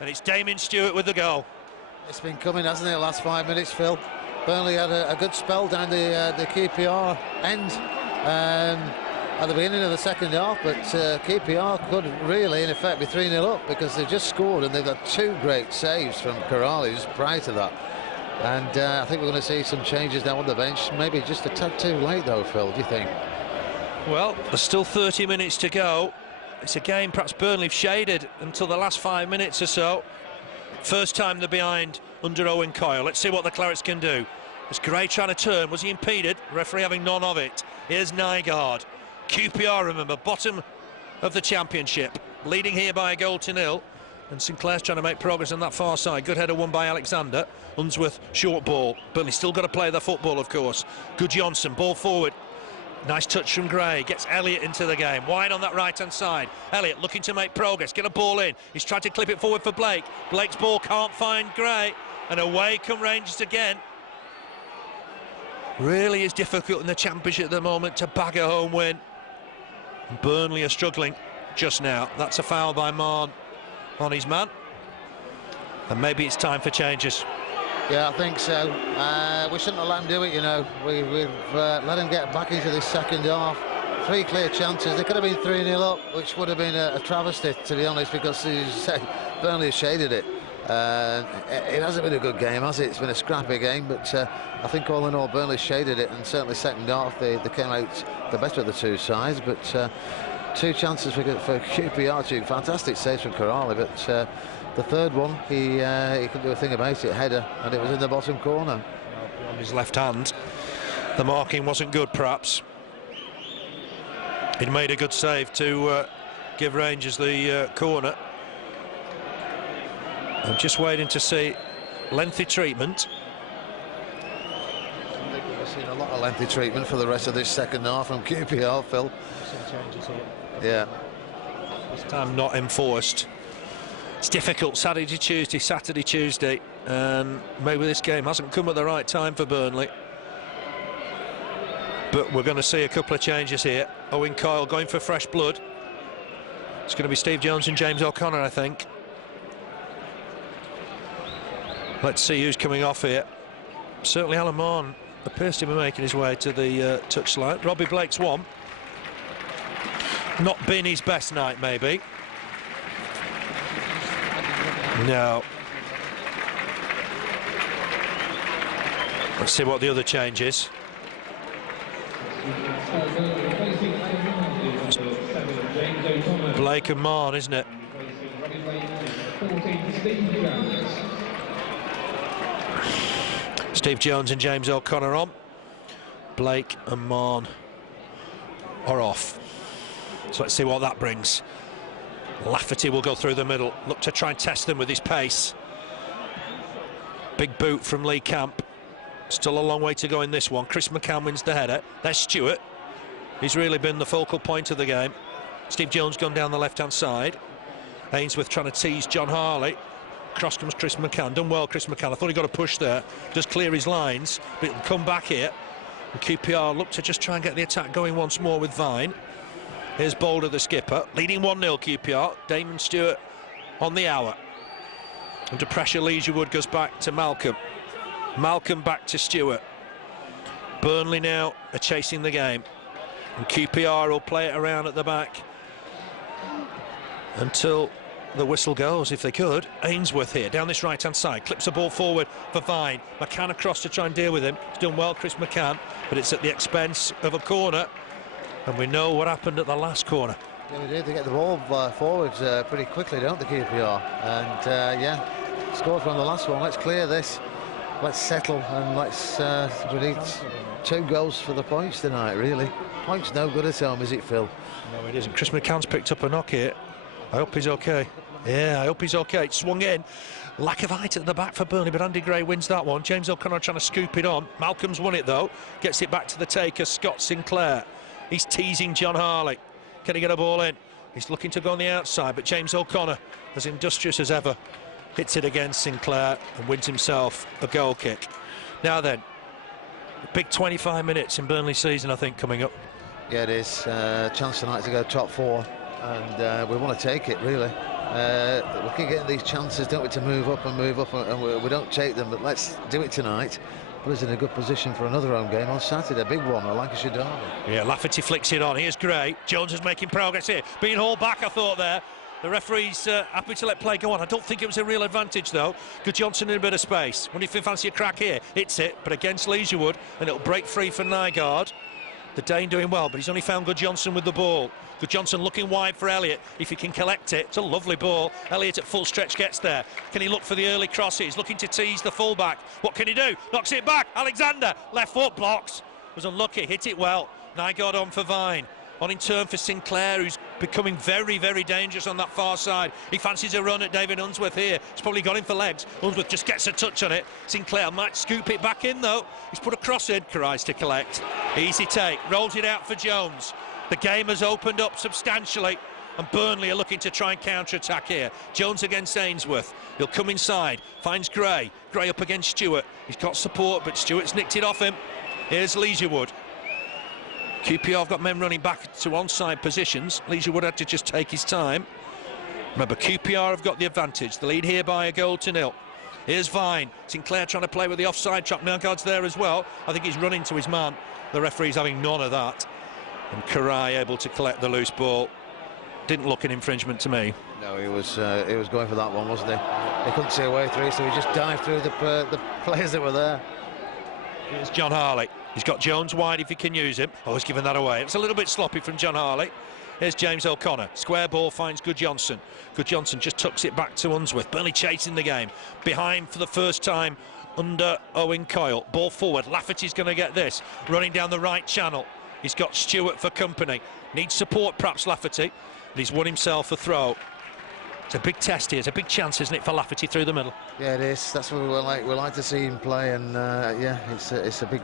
and it's Damion Stewart with the goal. It's been coming, hasn't it, the last 5 minutes, Phil? Burnley had a good spell down the QPR end at the beginning of the second half, but QPR could really, in effect, be 3-0 up because they've just scored and they've had 2 great saves from Király just prior to that. And I think we're going to see some changes now on the bench. Maybe just a tad too late, though, Phil, do you think? Well, there's still 30 minutes to go. It's a game perhaps Burnley have shaded until the last 5 minutes or so. First time they're behind under Owen Coyle. Let's see what the Clarets can do. As Gray trying to turn, was he impeded? Referee having none of it. Here's Nygaard. QPR, remember, bottom of the championship, leading here by a 1-0, and Sinclair's trying to make progress on that far side. Good header won by Alexander. Unsworth, short ball. Burnley still got to play their football, of course. Guðjónsson, ball forward. Nice touch from Gray, gets Elliott into the game, wide on that right-hand side. Elliott looking to make progress, get a ball in. He's tried to clip it forward for Blake. Blake's ball can't find Gray, and away come Rangers again. Really is difficult in the championship at the moment to bag a home win. Burnley are struggling just now. That's a foul by Mahon on his man, and maybe it's time for changes. Yeah, I think so. We shouldn't have let him do it, you know. We've let him get back into this second half. 3 clear chances. They could have been 3-0 up, which would have been a travesty, to be honest, because, as you said, Burnley has shaded it. It hasn't been a good game, has it? It's been a scrappy game, but I think all in all Burnley shaded it, and certainly second half they came out the better of the 2 sides. But 2 chances for QPR, 2 fantastic saves from Király, but the third one he couldn't do a thing about it. Header, and it was in the bottom corner. On his left hand, the marking wasn't good, perhaps. He'd made a good save to give Rangers the corner. I'm just waiting to see lengthy treatment. I think we've seen a lot of lengthy treatment for the rest of this second half from QPR, Phil. Yeah. This time not enforced. It's difficult, Saturday, Tuesday, and maybe this game hasn't come at the right time for Burnley. But we're going to see a couple of changes here. Owen Coyle going for fresh blood. It's going to be Steve Jones and James O'Connor, I think. Let's see who's coming off here. Certainly Alan Mahon appears to be making his way to the touchline. Robbie Blake's one. Not been his best night, maybe. No. Let's see what the other change is. Blake and Mahon, isn't it? Steve Jones and James O'Connor on. Blake and Mahon are off. So let's see what that brings. Lafferty will go through the middle, look to try and test them with his pace. Big boot from Lee Camp. Still a long way to go in this one. Chris McCann wins the header. There's Stewart. He's really been the focal point of the game. Steve Jones gone down the left-hand side. Ainsworth trying to tease John Harley. Cross comes Chris McCann. Done well, Chris McCann. I thought he got a push there. Does clear his lines, but he'll come back here. And QPR look to just try and get the attack going once more with Vine. Here's Boulder, the skipper. Leading 1-0 QPR. Damion Stewart on the hour. Under pressure, Leigertwood goes back to Malcolm. Malcolm back to Stewart. Burnley now are chasing the game. And QPR will play it around at the back until the whistle goes, if they could. Ainsworth here, down this right-hand side, clips the ball forward for Vine. McCann across to try and deal with him. He's done well, Chris McCann, but it's at the expense of a corner. And we know what happened at the last corner. Yeah, we did. They get the ball forwards pretty quickly, don't they, QPR? And, yeah, scored from the last one. Let's clear this. Let's settle, and let's... we need 2 goals for the points tonight, really. Points no good at home, is it, Phil? No, it isn't. Chris McCann's picked up a knock here. I hope he's okay. Yeah, I hope he's okay. It swung in. Lack of height at the back for Burnley, but Andy Gray wins that one. James O'Connor trying to scoop it on. Malcolm's won it, though. Gets it back to the taker, Scott Sinclair. He's teasing John Harley. Can he get a ball in? He's looking to go on the outside, but James O'Connor, as industrious as ever, hits it against Sinclair and wins himself a goal kick. Now then, a big 25 minutes in Burnley season, I think, coming up. Yeah, it is. Chance tonight to go top 4, and we want to take it, really. We keep getting these chances, don't we, to move up, and we don't take them, but let's do it tonight. Put us in a good position for another home game on Saturday, a big one, a Lancashire derby. Yeah, Lafferty flicks it on. Here's Gray. Jones is making progress here. Being hauled back, I thought there. The referee's happy to let play go on. I don't think it was a real advantage, though. Guðjónsson in a bit of space. Wonder if he fancy a crack here. Hits it, but against Leigertwood, and it'll break free for Nygaard. The Dane doing well, but he's only found Guðjónsson with the ball. Guðjónsson looking wide for Elliott, if he can collect it. It's a lovely ball. Elliott at full stretch gets there. Can he look for the early crosses? Looking to tease the fullback. What can he do? Knocks it back. Alexander, left foot blocks. Was unlucky, hit it well. Nygaard on for Vine. On in turn for Sinclair, who's becoming very, very dangerous on that far side. He fancies a run at David Unsworth here. He's probably got him for legs. Unsworth just gets a touch on it. Sinclair might scoop it back in, though. He's put a cross in. Király to collect. Easy take. Rolls it out for Jones. The game has opened up substantially, and Burnley are looking to try and counter-attack here. Jones against Ainsworth. He'll come inside. Finds Gray. Gray up against Stewart. He's got support, but Stewart's nicked it off him. Here's Leigertwood. QPR have got men running back to onside positions. Leigertwood had to just take his time. Remember, QPR have got the advantage. The lead here by a 1-0. Here's Vine. Sinclair trying to play with the offside trap. Nygaard's there as well. I think he's running to his man. The referee's having none of that. And Király able to collect the loose ball. Didn't look an infringement to me. No, he was going for that one, wasn't he? He couldn't see a way through, so he just dived through the players that were there. Here's John Harley. He's got Jones wide if he can use him. Oh, he's given that away. It's a little bit sloppy from John Harley. Here's James O'Connor. Square ball finds Guðjónsson. Guðjónsson just tucks it back to Unsworth. Burnley chasing the game. Behind for the first time under Owen Coyle. Ball forward. Lafferty's going to get this. Running down the right channel. He's got Stewart for company. Needs support, perhaps, Lafferty. But he's won himself a throw. It's a big test here. It's a big chance, isn't it, for Lafferty through the middle? Yeah, it is. That's what we like to see him play, and yeah, it's a big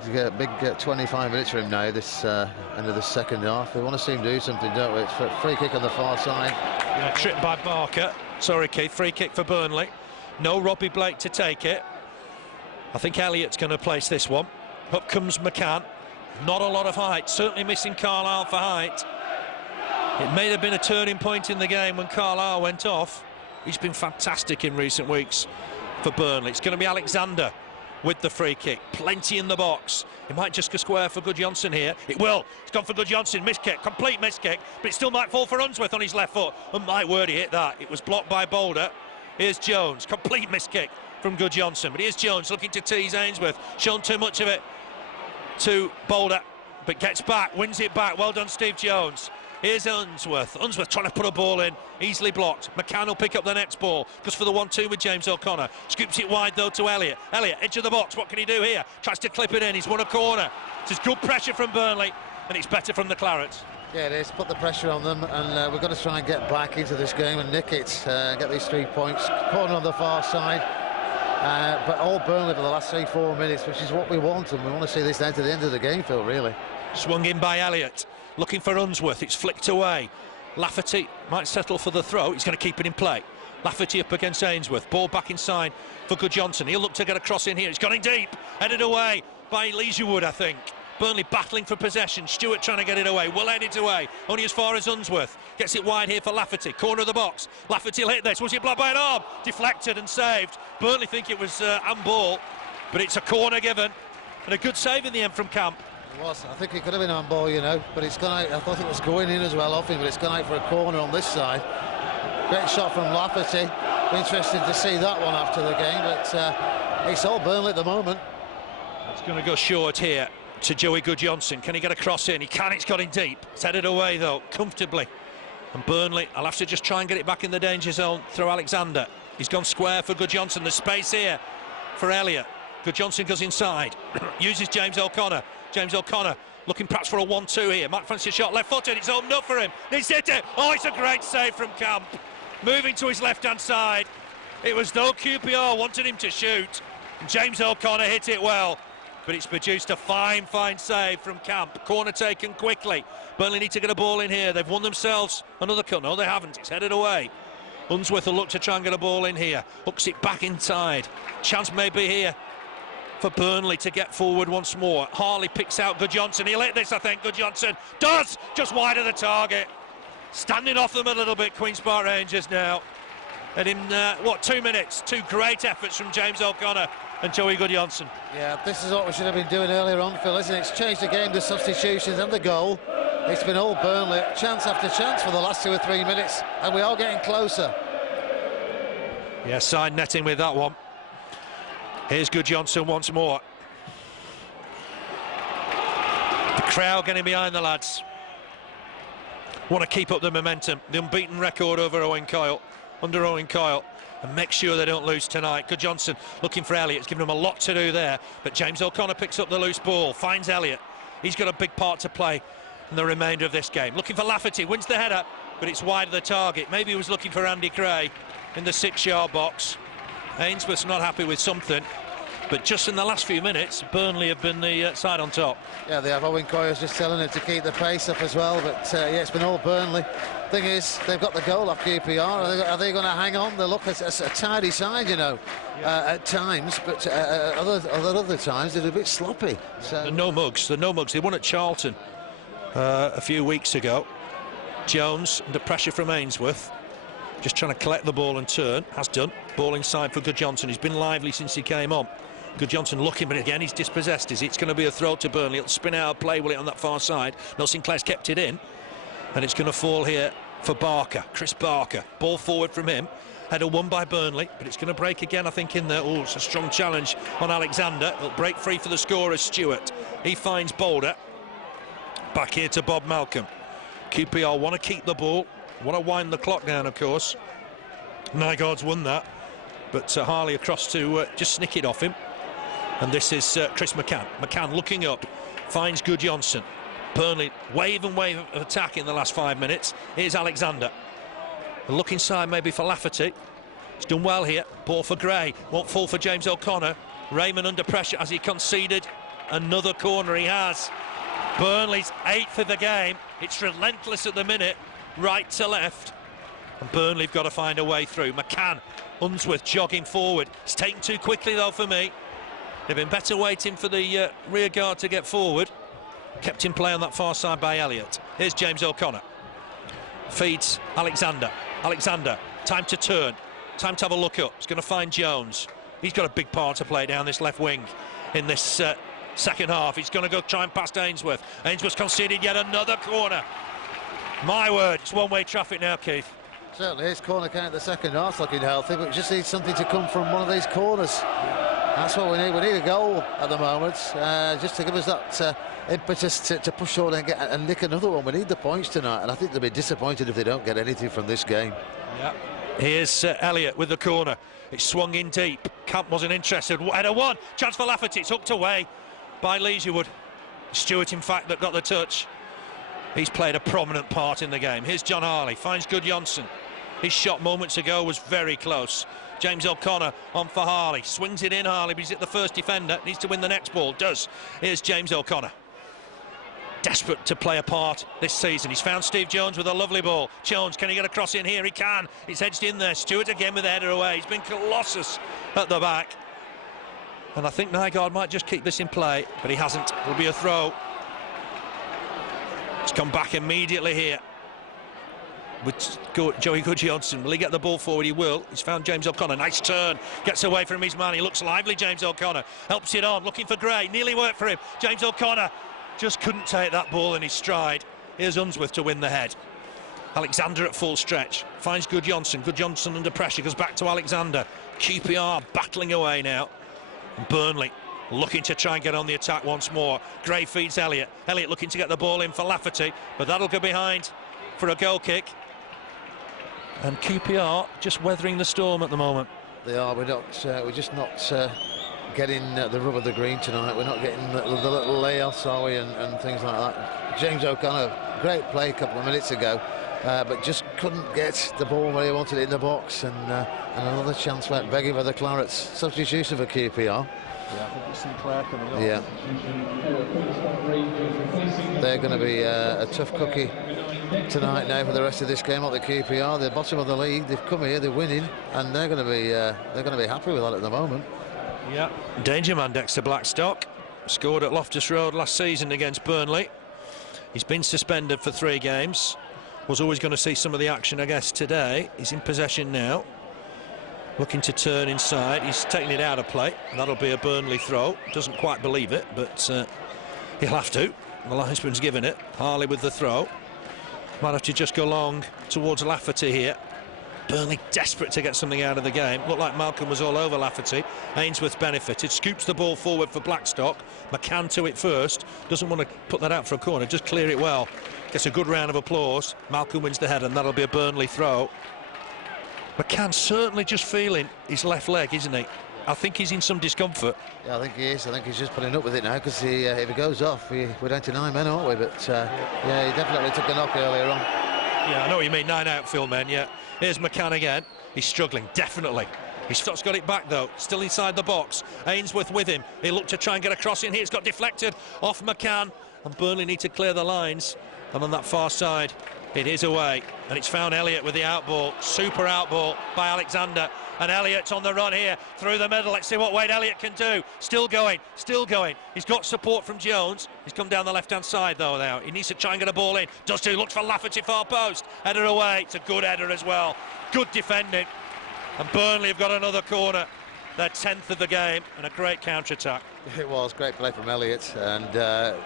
25 minutes for him now. This end of the second half. We want to see him do something, don't we? It's a free kick on the far side. Yeah, tripped by Barker. Sorry, Keith. Free kick for Burnley. No Robbie Blake to take it. I think Elliott's going to place this one. Up comes McCann. Not a lot of height. Certainly missing Carlisle for height. It may have been a turning point in the game when Carlisle went off. He's been fantastic in recent weeks for Burnley. It's going to be Alexander with the free kick. Plenty in the box. It might just go square for Guðjónsson here. It will. It's gone for Guðjónsson. Miss kick. Complete miss kick. But it still might fall for Unsworth on his left foot. And my word, he hit that. It was blocked by Boulder. Here's Jones. Complete miss kick from Guðjónsson. But here's Jones looking to tease Ainsworth. Shown too much of it to Boulder. but gets back, wins it back. Well done, Steve Jones. Here's Unsworth. Unsworth trying to put a ball in, easily blocked. McCann will pick up the next ball, goes for the 1-2 with James O'Connor. Scoops it wide though to Elliott. Elliott, edge of the box, what can he do here? Tries to clip it in, he's won a corner. This is good pressure from Burnley, and it's better from the Clarets. Yeah, it is. Put the pressure on them, and we've got to try and get back into this game and nick it, get these 3 points. Corner on the far side, but all Burnley for the last 3-4 minutes, which is what we want, and we want to see this down to the end of the game, Phil, really. Swung in by Elliott, looking for Unsworth, it's flicked away. Lafferty might settle for the throw, he's going to keep it in play. Lafferty up against Ainsworth, ball back inside for Guðjónsson. He'll look to get a cross in here, it's gone in deep, headed away by Leigertwood, I think. Burnley battling for possession, Stewart trying to get it away, will head it away, only as far as Unsworth. Gets it wide here for Lafferty, corner of the box. Lafferty will hit this, was it blocked by an arm? Deflected and saved. Burnley think it was handball, but it's a corner given, and a good save in the end from Camp. It was. I think it could have been on ball, you know, but it's gone out. I thought it was going in as well off him, but it's gone out for a corner on this side. Great shot from Lafferty. Be interested to see that one after the game, but it's all Burnley at the moment. It's going to go short here to Joey Guðjónsson. Can he get a cross in? He can, it's got in deep. It's headed away though, comfortably. And Burnley, I'll have to just try and get it back in the danger zone through Alexander. He's gone square for Guðjónsson. There's space here for Elliott. Guðjónsson goes inside, uses James O'Connor. James O'Connor looking perhaps for a 1-2 here. Might fancy a shot left-footed, it's opened up for him. He's hit it. Oh, it's a great save from Camp. Moving to his left-hand side. It was though QPR wanted him to shoot. And James O'Connor hit it well. But it's produced a fine save from Camp. Corner taken quickly. Burnley need to get a ball in here. They've won themselves another corner. No, they haven't. It's headed away. Unsworth will look to try and get a ball in here. Hooks it back inside. Chance may be here for Burnley to get forward once more. Harley picks out Guðjónsson. He'll hit this, I think. Guðjónsson does! Just wide of the target. Standing off them a little bit, Queen's Park Rangers now. And in, 2 minutes? 2 great efforts from James O'Connor and Joey Guðjónsson. Yeah, this is what we should have been doing earlier on, Phil, isn't it? It's changed the game, the substitutions and the goal. It's been all Burnley, chance after chance for the last 2 or 3 minutes, and we are getting closer. Yeah, side netting with that one. Here's Guðjónsson once more. The crowd getting behind the lads. Want to keep up the momentum, the unbeaten record over Coyle, under Owen Coyle, and make sure they don't lose tonight. Guðjónsson looking for Elliott, it's given him a lot to do there, but James O'Connor picks up the loose ball, finds Elliott. He's got a big part to play in the remainder of this game. Looking for Lafferty, wins the header, but it's wide of the target. Maybe he was looking for Andy Cray in the 6-yard box. Ainsworth's not happy with something, but just in the last few minutes, Burnley have been the side on top. Yeah, they have. Owen Coyle's just telling him to keep the pace up as well, but yeah, it's been all Burnley. Thing is, they've got the goal off QPR. Are they going to hang on? They look at a tidy side, you know, at times, but other times they're a bit sloppy. So. The no mugs. They won at Charlton a few weeks ago. Jones under pressure from Ainsworth, just trying to collect the ball and turn. Has done. Ball inside for Guðjónsson. He's been lively since he came on. Guðjónsson looking, but again he's dispossessed. It's going to be a throw to Burnley. It'll spin out of play, will it, on that far side? No, Sinclair's kept it in, and it's going to fall here for Barker. Chris Barker. Ball forward from him. Header won by Burnley, but it's going to break again, I think, in there. Oh, it's a strong challenge on Alexander. It'll break free for the scorer, Stewart. He finds Boulder. Back here to Bob Malcolm. QPR want to keep the ball, want to wind the clock down, of course. Nygaard's won that, but Harley across to just snick it off him. And this is Chris McCann. McCann looking up, finds Guðjónsson. Burnley wave and wave of attack in the last 5 minutes. Here's Alexander. A look inside maybe for Lafferty. He's done well here. Ball for Gray. Won't fall for James O'Connor. Rehman under pressure as he conceded another corner. He has. Burnley's 8th of the game. It's relentless at the minute, right to left. And Burnley have got to find a way through. McCann, Unsworth jogging forward. It's taken too quickly though for me. They've been better waiting for the rear guard to get forward. Kept in play on that far side by Elliott. Here's James O'Connor. Feeds Alexander. Alexander, time to turn. Time to have a look up. He's going to find Jones. He's got a big part to play down this left wing in this second half. He's going to go try and pass Ainsworth. Ainsworth's conceded yet another corner. My word, it's one-way traffic now, Keith. Certainly his corner count the second half's looking healthy, but we just need something to come from one of these corners. That's what we need. We need a goal at the moment, just to give us that impetus to push on and nick another one. We need the points tonight, and I think they'll be disappointed if they don't get anything from this game. Yeah. Here's Elliott with the corner. It's swung in deep. Camp wasn't interested. Header one. Chance for Lafferty. It's hooked away by Leigertwood. Stewart, in fact, that got the touch. He's played a prominent part in the game. Here's John Harley. Finds Guðjónsson. His shot moments ago was very close. James O'Connor on for Harley. Swings it in, Harley, but he's at the first defender. Needs to win the next ball. Does. Here's James O'Connor. Desperate to play a part this season. He's found Steve Jones with a lovely ball. Jones, can he get a cross in here? He can. It's edged in there. Stewart again with the header away. He's been colossus at the back. And I think Nygaard might just keep this in play, but he hasn't. It'll be a throw. It's come back immediately here with Joey Guðjónsson. Will he get the ball forward? He will. He's found James O'Connor. Nice turn. Gets away from his man. He looks lively, James O'Connor. Helps it on. Looking for Gray. Nearly worked for him. James O'Connor just couldn't take that ball in his stride. Here's Unsworth to win the head. Alexander at full stretch. Finds Guðjónsson. Guðjónsson under pressure. Goes back to Alexander. QPR battling away now. Burnley looking to try and get on the attack once more. Gray feeds Elliott. Elliott looking to get the ball in for Lafferty, but that'll go behind for a goal kick. And QPR just weathering the storm at the moment. They are. We're just not getting the rub of the green tonight. We're not getting the little layouts, are we, and things like that. James O'Connor, great play a couple of minutes ago, but just couldn't get the ball where he wanted it in the box, and another chance went begging for the Clarets. Substitution for QPR. Yeah, I think it's Sinclair coming on. Yeah. They're going to be a tough cookie tonight now for the rest of this game. At the QPR, they're bottom of the league. They've come here, they're winning, and they're going to be happy with that at the moment. Yeah, danger man Dexter Blackstock scored at Loftus Road last season against Burnley. He's been suspended for 3 games. Was always going to see some of the action, I guess, today. He's in possession now, looking to turn inside. He's taking it out of play, and that'll be a Burnley throw. Doesn't quite believe it, but he'll have to. The linesman's given it. Harley with the throw. Might have to just go long towards Lafferty here. Burnley desperate to get something out of the game. Looked like Malcolm was all over Lafferty. Ainsworth benefited. Scoops the ball forward for Blackstock. McCann to it first. Doesn't want to put that out for a corner. Just clear it well. Gets a good round of applause. Malcolm wins the head, and that'll be a Burnley throw. McCann certainly just feeling his left leg, isn't he? I think he's in some discomfort. Yeah, I think he is. I think he's just putting up with it now, because if he goes off, we're down to 9 men, aren't we? But yeah, he definitely took a knock earlier on. Yeah, I know what you mean. 9 outfield men. Yeah. Here's McCann again. He's struggling, definitely. His foot's got it back though. Still inside the box. Ainsworth with him. He looked to try and get a cross in here. It's got deflected off McCann, and Burnley need to clear the lines. And on that far side, it is away, and it's found Elliott with the outball. Super outball by Alexander, and Elliott's on the run here through the middle. Let's see what Wade Elliott can do. Still going, still going. He's got support from Jones. He's come down the left-hand side though now. He needs to try and get a ball in. Does do. Looks for Lafferty far post. Header away. It's a good header as well. Good defending, and Burnley have got another corner. Their 10th of the game, and a great counter-attack. It was great play from Elliott, and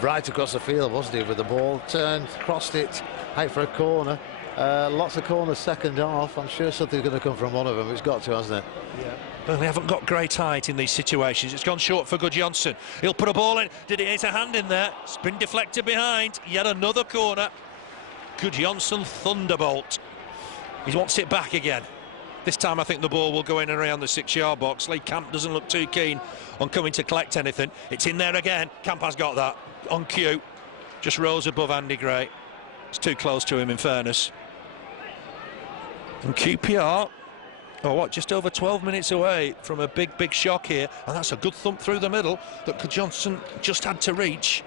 right across the field, wasn't he, with the ball turned, crossed it out for a corner. Lots of corners second half. I'm sure something's going to come from one of them. It's got to, hasn't it? Yeah. Burnley haven't got great height in these situations. It's gone short for Guðjónsson. He'll put a ball in. Did he hit a hand in there? It's been deflected behind. Yet another corner. Guðjónsson thunderbolt. He wants it back again. This time I think the ball will go in and around the 6-yard box. Lee Camp doesn't look too keen on coming to collect anything. It's in there again. Camp has got that on cue. Just rose above Andy Gray. It's too close to him, in fairness. And QPR, just over 12 minutes away from a big shock here. And that's a good thump through the middle that Guðjónsson just had to reach.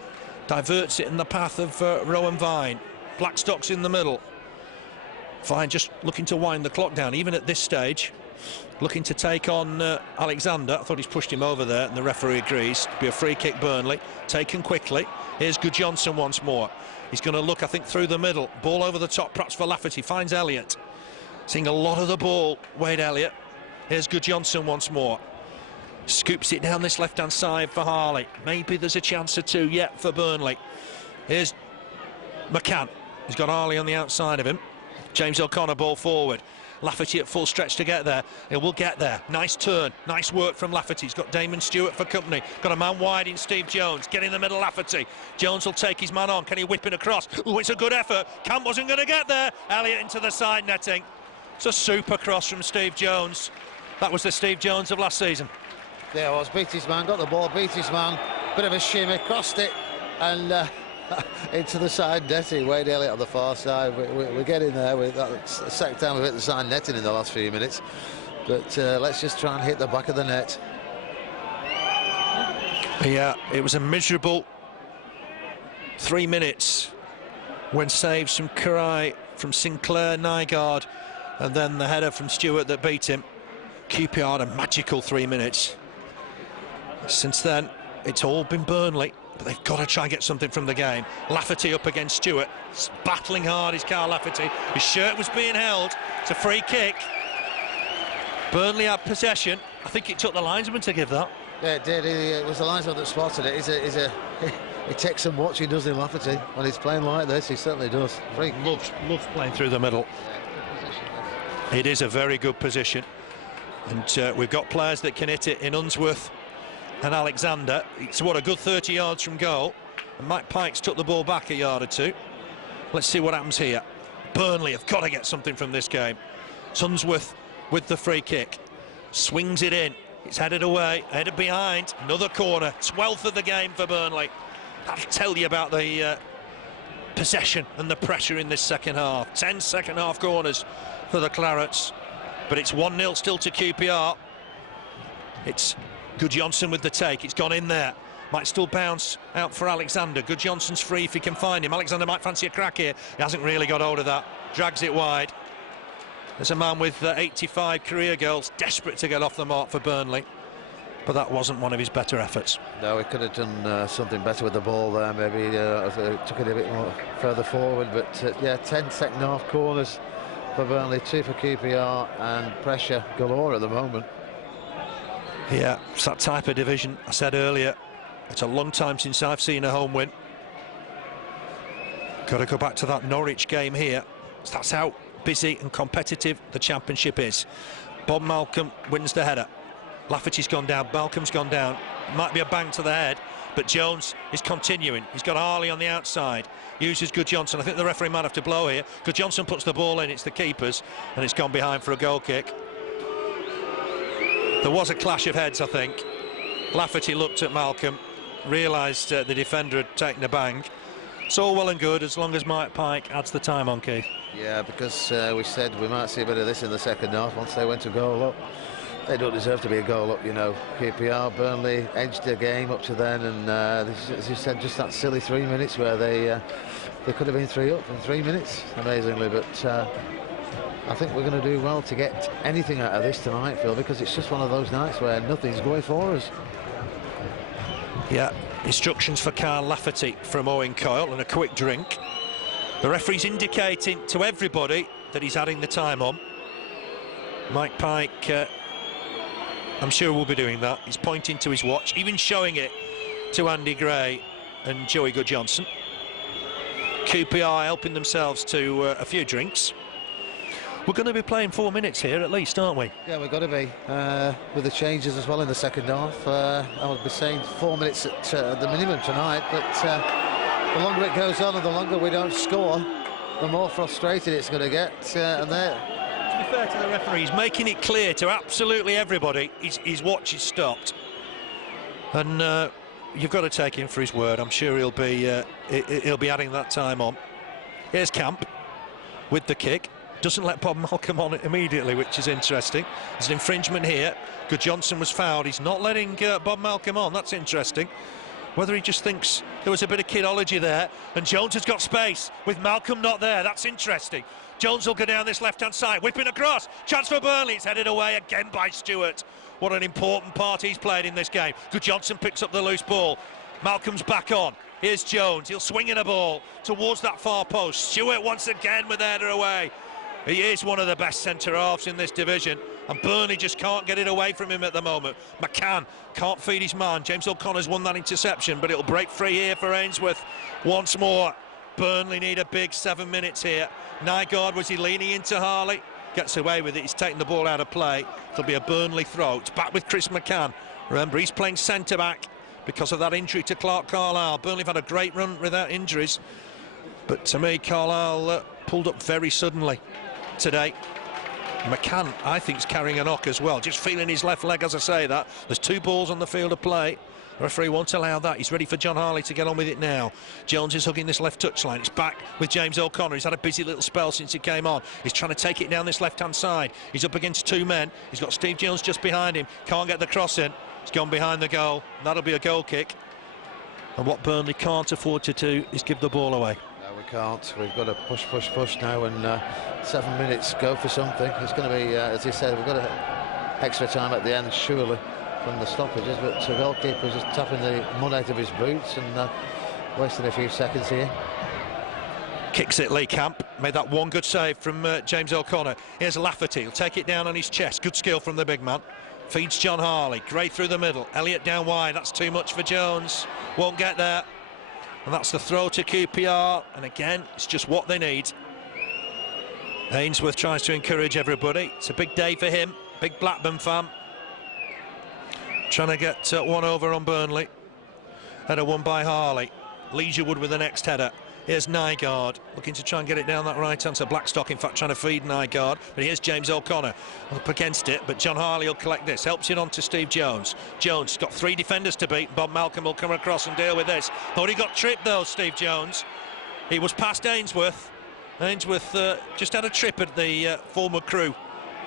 Diverts it in the path of Rowan Vine. Blackstock's in the middle. Vine just looking to wind the clock down, even at this stage. Looking to take on Alexander. I thought he's pushed him over there, and the referee agrees. Be a free kick, Burnley. Taken quickly. Here's Guðjónsson once more. He's going to look, I think, through the middle. Ball over the top, perhaps for Lafferty. Finds Elliott. Seeing a lot of the ball, Wade Elliott. Here's Guðjónsson once more. Scoops it down this left-hand side for Harley. Maybe there's a chance or two yet for Burnley. Here's McCann. He's got Harley on the outside of him. James O'Connor ball forward. Lafferty at full stretch to get there. It will get there. Nice turn, nice work from Lafferty. He's got Damion Stewart for company. Got a man wide in Steve Jones. Get in the middle, Lafferty. Jones will take his man on. Can he whip it across? Oh, it's a good effort. Camp wasn't going to get there. Elliott into the side netting. It's a super cross from Steve Jones. That was the Steve Jones of last season. Yeah, it was. Beat his man, got the ball, beat his man. Bit of a shimmy, crossed it, and into the side netting. Wade Elliott on the far side. We're getting there. That's the second time we've hit the side netting in the last few minutes. But let's just try and hit the back of the net. Yeah, it was a miserable 3 minutes when saves from Király, from Sinclair, Nygaard, and then the header from Stewart that beat him. QPR had a magical 3 minutes. Since then, it's all been Burnley, but they've got to try and get something from the game. Lafferty up against Stewart. It's battling hard is Carl Lafferty. His shirt was being held. It's a free kick. Burnley had possession. I think it took the linesman to give that. Yeah, it did. It was the linesman that spotted it. He takes some watching, doesn't he, Lafferty? When he's playing like this, he certainly does. Loves playing through the middle. It is a very good position. And we've got players that can hit it in Unsworth and Alexander. It's what, a good 30 yards from goal, and Mike Pike's took the ball back a yard or two. Let's see what happens here. Burnley have got to get something from this game. Unsworth with the free kick, swings it in, it's headed away, headed behind, another corner, 12th of the game for Burnley. That'll tell you about the possession and the pressure in this second half. 10 second half corners for the Clarets, but it's 1-0 still to QPR. It's Guðjónsson with the take. It's gone in there. Might still bounce out for Alexander. Guðjónsson's free if he can find him. Alexander might fancy a crack here. He hasn't really got hold of that. Drags it wide. There's a man with 85 career goals, desperate to get off the mark for Burnley. But that wasn't one of his better efforts. No, he could have done something better with the ball there. Maybe took it a bit more further forward. But yeah, 10 second half corners for Burnley, 2 for QPR, and pressure galore at the moment. Yeah, it's that type of division. I said earlier, it's a long time since I've seen a home win. Got to go back to that Norwich game here. That's how busy and competitive the Championship is. Bob Malcolm wins the header. Lafferty's gone down, Malcolm's gone down. Might be a bang to the head, but Jones is continuing. He's got Harley on the outside, uses Guðjónsson. I think the referee might have to blow here. Guðjónsson puts the ball in, it's the keeper's, and it's gone behind for a goal kick. There was a clash of heads, I think. Lafferty looked at Malcolm, realised the defender had taken a bang. It's all well and good as long as Mike Pike adds the time on, Keith. Yeah, because we said we might see a bit of this in the second half once they went to goal up. They don't deserve to be a goal up, you know. QPR, Burnley edged the game up to then, and as you said, just that silly 3 minutes where they could have been 3 up in 3 minutes, amazingly. But I think we're going to do well to get anything out of this tonight, Phil, because it's just one of those nights where nothing's going for us. Yeah, instructions for Carl Lafferty from Owen Coyle, and a quick drink. The referee's indicating to everybody that he's adding the time on. Mike Pike, I'm sure will be doing that. He's pointing to his watch, even showing it to Andy Gray and Joey Guðjónsson. QPR helping themselves to a few drinks. We're going to be playing 4 minutes here at least, aren't we? Yeah, we've got to be, with the changes as well in the second half. I would be saying 4 minutes at the minimum tonight, but the longer it goes on and the longer we don't score, the more frustrated it's going to get. And there, to be fair to the referee, he's making it clear to absolutely everybody his watch is stopped, and you've got to take him for his word. I'm sure he'll be adding that time on. Here's Camp with the kick. Doesn't let Bob Malcolm on it immediately, which is interesting. There's an infringement here. Guðjónsson was fouled. He's not letting Bob Malcolm on. That's interesting. Whether he just thinks there was a bit of kidology there, and Jones has got space with Malcolm not there. That's interesting. Jones will go down this left-hand side, whipping across. Chance for Burnley. It's headed away again by Stewart. What an important part he's played in this game. Guðjónsson picks up the loose ball. Malcolm's back on. Here's Jones. He'll swing in a ball towards that far post. Stewart once again with the header away. He is one of the best centre-halves in this division, and Burnley just can't get it away from him at the moment. McCann can't feed his man. James O'Connor's won that interception, but it'll break free here for Ainsworth once more. Burnley need a big 7 minutes here. Nygaard, was he leaning into Harley? gets away with it. He's taking the ball out of play. It'll be a Burnley throw. It's back with Chris McCann. Remember, he's playing centre-back because of that injury to Clarke Carlisle. Burnley have had a great run without injuries, but to me, Carlisle pulled up very suddenly today. McCann, I think, is carrying a knock as well, just feeling his left leg as I say that. There's 2 balls on the field of play. The referee won't allow that. He's ready for John Harley to get on with it now. Jones is hugging this left touchline. It's back with James O'Connor. He's had a busy little spell since he came on. He's trying to take it down this left-hand side. He's up against 2 men. He's got Steve Jones just behind him. Can't get the cross in. He's gone behind the goal. That'll be a goal kick. And what Burnley can't afford to do is give the ball away. No, we can't. We've got to push now, and 7 minutes, go for something. It's going to be, as he said, we've got extra time at the end, surely, from the stoppages, but the goalkeeper's just tapping the mud out of his boots and wasting a few seconds here. Kicks it, Lee Camp. Made that one good save from James O'Connor. Here's Lafferty. He'll take it down on his chest. Good skill from the big man. Feeds John Harley. Great through the middle. Elliott down wide. That's too much for Jones. Won't get there. And that's the throw to QPR. And again, it's just what they need. Ainsworth tries to encourage everybody. It's a big day for him. Big Blackburn fan. Trying to get one over on Burnley. Header won by Harley. Leigertwood with the next header. Here's Nygaard looking to try and get it down that right hand. So Blackstock, in fact, trying to feed Nygaard. But here's James O'Connor up against it. But John Harley will collect this. Helps it on to Steve Jones. Jones got 3 defenders to beat. Bob Malcolm will come across and deal with this. Thought he got tripped though, Steve Jones. He was past Ainsworth. Ainsworth just had a trip at the former Crew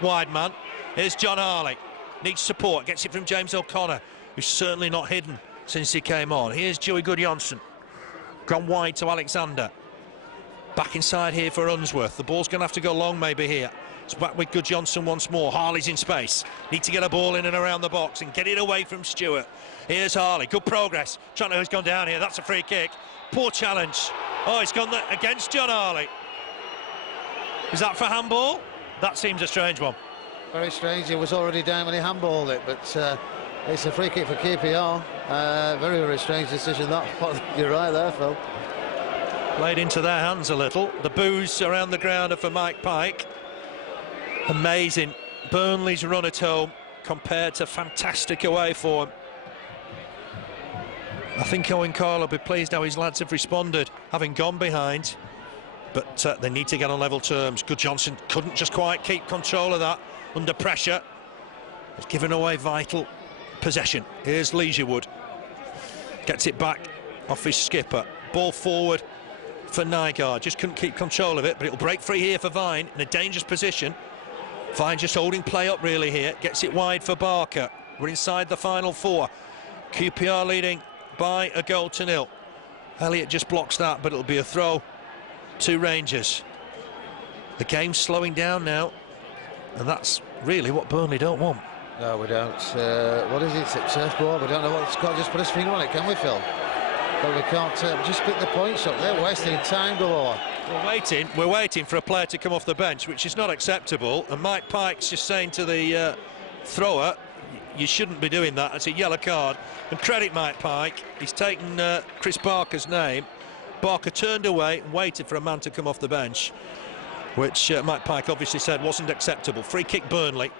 wide man. Here's John Harley. Needs support. Gets it from James O'Connor, who's certainly not hidden since he came on. Here's Joey Guðjónsson. Gone wide to Alexander. Back inside here for Unsworth. The ball's going to have to go long maybe here. It's back with Guðjónsson once more. Harley's in space. Need to get a ball in and around the box and get it away from Stewart. Here's Harley. Good progress. Trying to know who's gone down here. That's a free kick. Poor challenge. Oh, it's gone against John Harley. Is that for handball? That seems a strange one. Very strange. He was already down when he handballed it, but it's a free kick for QPR. Very, very strange decision that. You're right there, Phil. Played into their hands a little. The boos around the ground are for Mike Pike. Amazing. Burnley's run at home compared to fantastic away form. I think Owen Coyle will be pleased how his lads have responded, having gone behind. But they need to get on level terms. Guðjónsson couldn't just quite keep control of that under pressure. He's given away vital possession. Here's Leigertwood. Gets it back off his skipper. Ball forward for Nygaard. Just couldn't keep control of it, but it'll break free here for Vine in a dangerous position. Vine just holding play up really here. Gets it wide for Barker. We're inside the final 4. QPR leading by a 1-0. Elliott just blocks that, but it'll be a throw to Rangers. The game's slowing down now, and that's really what Burnley don't want. No, we don't. What is it? It's surfboard. We don't know what it's called. Just put his finger on it, can we, Phil? But we can't just pick the points up. They're wasting time galore. We're waiting for a player to come off the bench, which is not acceptable. And Mike Pike's just saying to the thrower, you shouldn't be doing that. It's a yellow card. And credit Mike Pike. He's taken Chris Barker's name. Barker turned away and waited for a man to come off the bench, which Mike Pike obviously said wasn't acceptable. Free kick Burnley.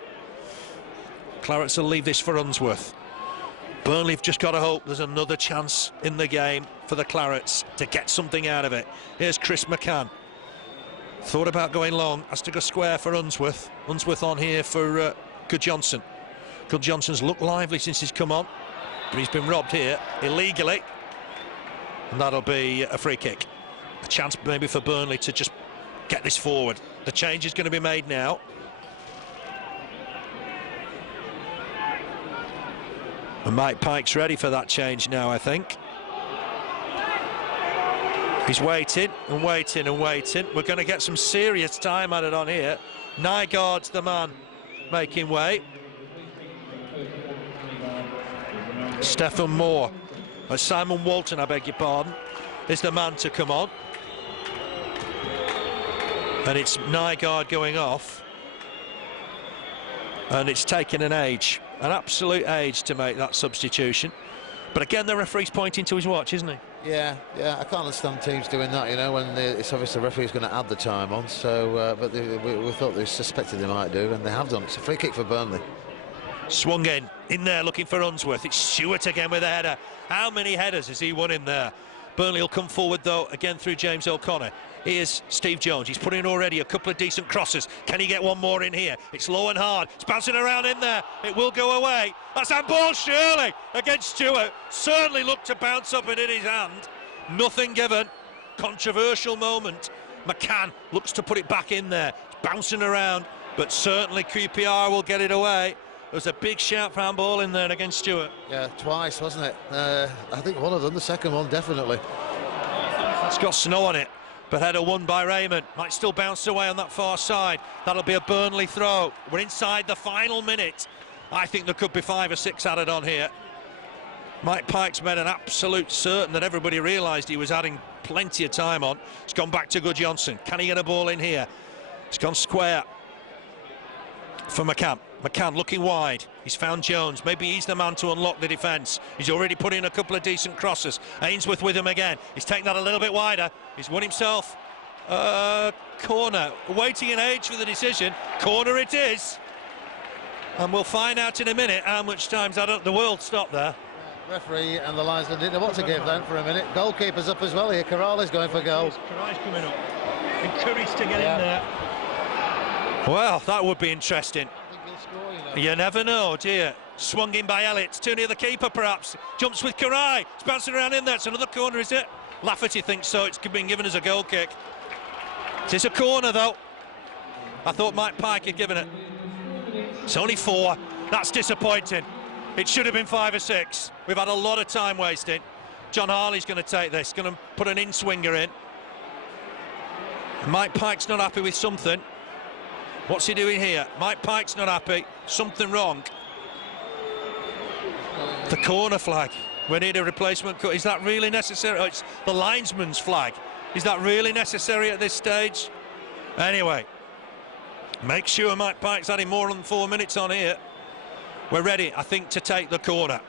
Clarets will leave this for Unsworth. Burnley have just got to hope there's another chance in the game for the Clarets to get something out of it. Here's Chris McCann. Thought about going long, has to go square for Unsworth. Unsworth on here for Guðjónsson. Guðjónsson's looked lively since he's come on, but he's been robbed here illegally. And that'll be a free kick. A chance maybe for Burnley to just get this forward. The change is going to be made now. And Mike Pike's ready for that change now, I think. He's waiting and waiting and waiting. We're going to get some serious time added on here. Nygaard's the man making way. Stephen Moor. Simon Walton, I beg your pardon, is the man to come on. And it's Nygaard going off. And it's taken an age, an absolute age to make that substitution. But again, the referee's pointing to his watch, isn't he? Yeah, I can't understand teams doing that, you know, when it's obvious the referee's going to add the time on. So, but we thought they suspected they might do, and they have done. It's a free kick for Burnley. Swung in there looking for Unsworth. It's Stewart again with a header. How many headers has he won in there? Burnley will come forward though, again through James O'Connor. Here's Steve Jones. He's put in already a couple of decent crosses. Can he get one more in here? It's low and hard. It's bouncing around in there. It will go away. That's handball surely against Stewart. Certainly looked to bounce up and in his hand. Nothing given. Controversial moment. McCann looks to put it back in there. It's bouncing around, but certainly QPR will get it away. There was a big shout for handball in there against Stewart. Yeah, twice, wasn't it? I think one of them, the second one, definitely. It's got snow on it, but header won by Rehman. Might still bounce away on that far side. That'll be a Burnley throw. We're inside the final minute. I think there could be 5 or 6 added on here. Mike Pike's made an absolute certain that everybody realised he was adding plenty of time on. It's gone back to Guðjónsson. Can he get a ball in here? It's gone square for McCann. McCann looking wide. He's found Jones. Maybe he's the man to unlock the defence. He's already put in a couple of decent crosses. Ainsworth with him again. He's taken that a little bit wider. He's won himself a corner. Waiting an age for the decision. Corner it is. And we'll find out in a minute how much time's the world stopped there. Referee and the linesman didn't know what to give them for a minute. Goalkeeper's up as well here. Carlisle's going for goal. Király's coming up. Encouraged to get in there. Well, that would be interesting. You never know, do you? Swung in by Elliott, too near the keeper perhaps. Jumps with Király, it's bouncing around in there. It's another corner, is it? Lafferty thinks so. It's been given as a goal kick. It is a corner though. I thought Mike Pike had given it. It's only 4. That's disappointing. It should have been 5 or 6. We've had a lot of time wasting. John Harley's going to take this, going to put an in-swinger in. Mike Pike's not happy with something. What's he doing here? Mike Pike's not happy. Something wrong. The corner flag. We need a replacement. Is that really necessary? Oh, it's the linesman's flag. Is that really necessary at this stage? Anyway, make sure Mike Pike's adding more than 4 minutes on here. We're ready, I think, to take the corner.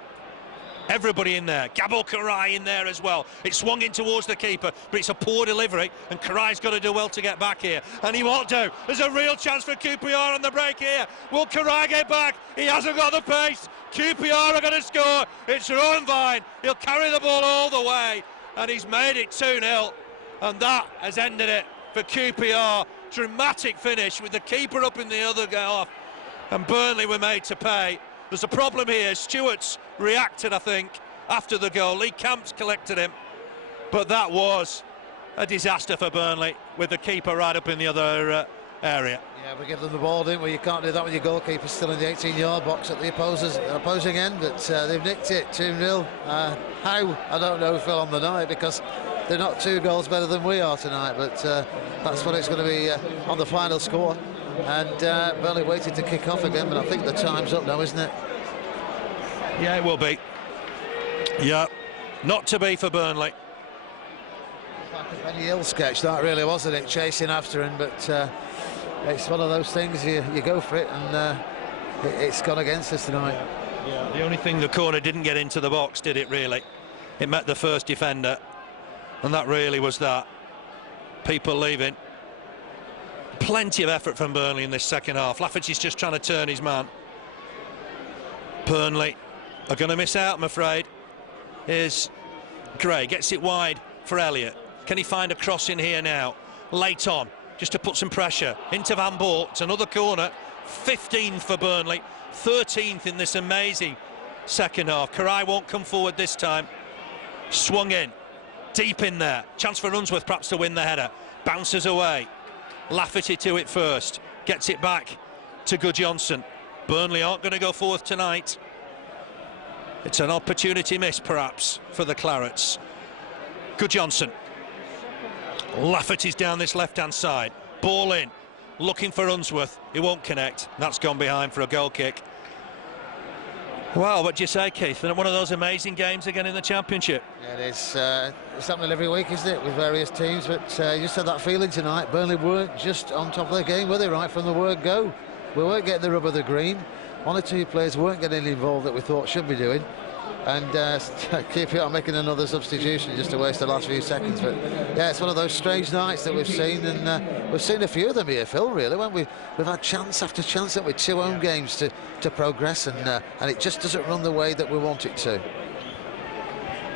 Everybody in there. Gábor Király in there as well. It swung in towards the keeper, but it's a poor delivery, and Király's got to do well to get back here. And he won't do. There's a real chance for QPR on the break here. Will Király get back? He hasn't got the pace. QPR are going to score. It's Rowan Vine. He'll carry the ball all the way, and he's made it 2-0. And that has ended it for QPR. Dramatic finish with the keeper up in the other half, and Burnley were made to pay. There's a problem here. Stewart's reacted, I think, after the goal. Lee Camp's collected him, but that was a disaster for Burnley with the keeper right up in the other area. Yeah, we give them the ball, didn't we? You can't do that when your goalkeeper's still in the 18-yard box at the opposing end, but they've nicked it 2-0. How? I don't know, Phil, on the night, because they're not 2 goals better than we are tonight, but that's what it's going to be on the final score. And Burnley waited to kick off again, but I think the time's up now, isn't it? Yeah, it will be. Yeah, not to be for Burnley. It's like a Benny Hill sketch, that really, wasn't it? Chasing after him, but it's one of those things, you go for it, and it's gone against us tonight. Yeah, the only thing the corner didn't get into the box, did it really? It met the first defender, and that really was that. People leaving. Plenty of effort from Burnley in this second half. Lafferty's just trying to turn his man. Burnley are going to miss out, I'm afraid. Here's Gray, gets it wide for Elliott. Can he find a cross in here now? Late on, just to put some pressure. Into Van Boort, it's another corner. 15th for Burnley, 13th in this amazing second half. Király won't come forward this time. Swung in, deep in there. Chance for Unsworth perhaps to win the header. Bounces away. Lafferty to it first, gets it back to Guðjónsson. Burnley aren't going to go forth tonight. It's an opportunity miss perhaps for the Clarets. Guðjónsson. Lafferty's down this left hand side, ball in, looking for Unsworth. He won't connect. That's gone behind for a goal kick. Well, what do you say, Keith? One of those amazing games again in the Championship. Yeah, it is. It's happening every week, isn't it, with various teams? But you just had that feeling tonight. Burnley weren't just on top of their game, were they, right from the word go? We weren't getting the rub of the green. 1 or 2 players weren't getting involved that we thought should be doing. and QPR making another substitution just to waste the last few seconds. But yeah, it's one of those strange nights that we've seen, and we've seen a few of them here, Phil, really, when we've had chance after chance with 2 home games to progress, and it just doesn't run the way that we want it to.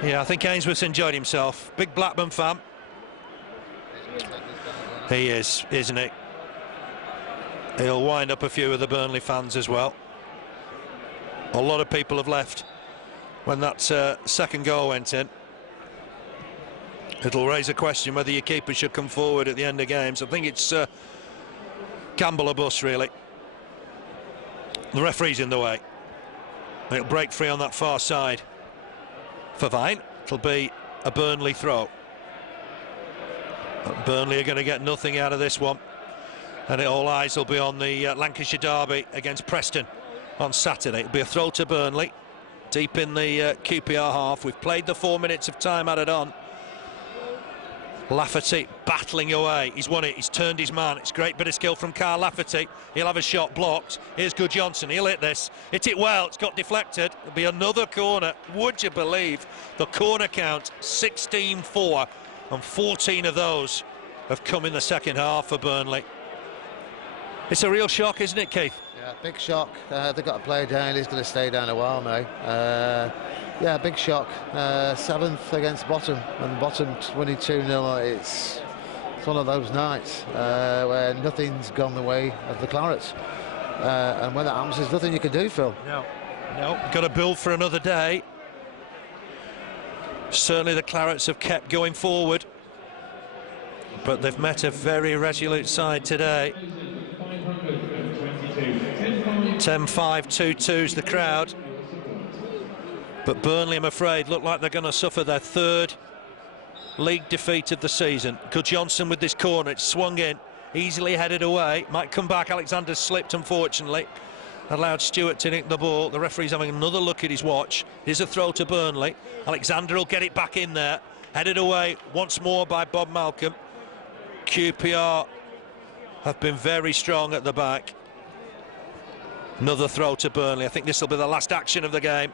Yeah, I think Ainsworth's enjoyed himself. Big Blackburn fan. He is, isn't he? He'll wind up a few of the Burnley fans as well. A lot of people have left when that second goal went in. It'll raise a question whether your keeper should come forward at the end of games. I think it's gamble or bust, really. The referee's in the way. It'll break free on that far side for Vine. It'll be a Burnley throw. But Burnley are going to get nothing out of this one, and all eyes will be on the Lancashire derby against Preston on Saturday. It'll be a throw to Burnley, deep in the QPR half. We've played the 4 minutes of time added on. Lafferty battling away. He's won it. He's turned his man. It's a great bit of skill from Carl Lafferty. He'll have a shot blocked. Here's Guðjónsson. He'll hit this. Hit it well. It's got deflected. It'll be another corner. Would you believe the corner count? 16-4, and 14 of those have come in the second half for Burnley. It's a real shock, isn't it, Keith? Yeah, big shock. They've got a player down. He's going to stay down a while now. Yeah, big shock. 7th against bottom, and bottom winning 2-0. It's one of those nights where nothing's gone the way of the Clarets. And when that happens, there's nothing you can do, Phil. No, got to build for another day. Certainly the Clarets have kept going forward, but they've met a very resolute side today. 10-5, 2-2's the crowd. But Burnley, I'm afraid, look like they're going to suffer their 3rd league defeat of the season. Guðjónsson with this corner, it's swung in, easily headed away. Might come back. Alexander's slipped, unfortunately. Allowed Stewart to nick the ball. The referee's having another look at his watch. Here's a throw to Burnley. Alexander will get it back in there. Headed away once more by Bob Malcolm. QPR have been very strong at the back. Another throw to Burnley. I think this will be the last action of the game.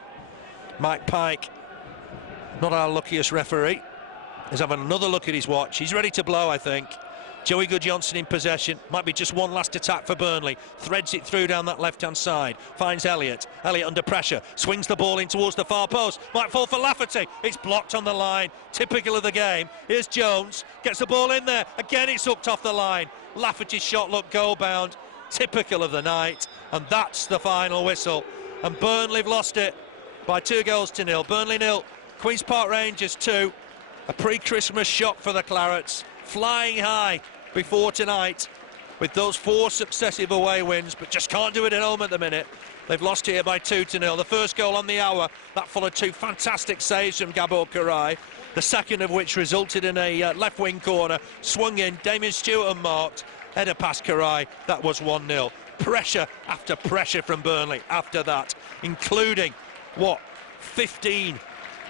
Mike Pike, not our luckiest referee, is having another look at his watch. He's ready to blow, I think. Joey Guðjónsson in possession. Might be just one last attack for Burnley. Threads it through down that left-hand side. Finds Elliott. Elliott under pressure. Swings the ball in towards the far post. Might fall for Lafferty. It's blocked on the line. Typical of the game. Here's Jones. Gets the ball in there. Again, it's hooked off the line. Lafferty's shot looked goal-bound. Typical of the night. And that's the final whistle. And Burnley have lost it by 2-0. Burnley 0, Queen's Park Rangers 2. A pre-Christmas shock for the Clarets, flying high before tonight with those 4 successive away wins, but just can't do it at home at the minute. They've lost here by 2-0. The first goal on the hour, that followed 2 fantastic saves from Gábor Király, the second of which resulted in a left wing corner, swung in, Damion Stewart unmarked, header past Király, that was 1-0. Pressure after pressure from Burnley after that, including 15,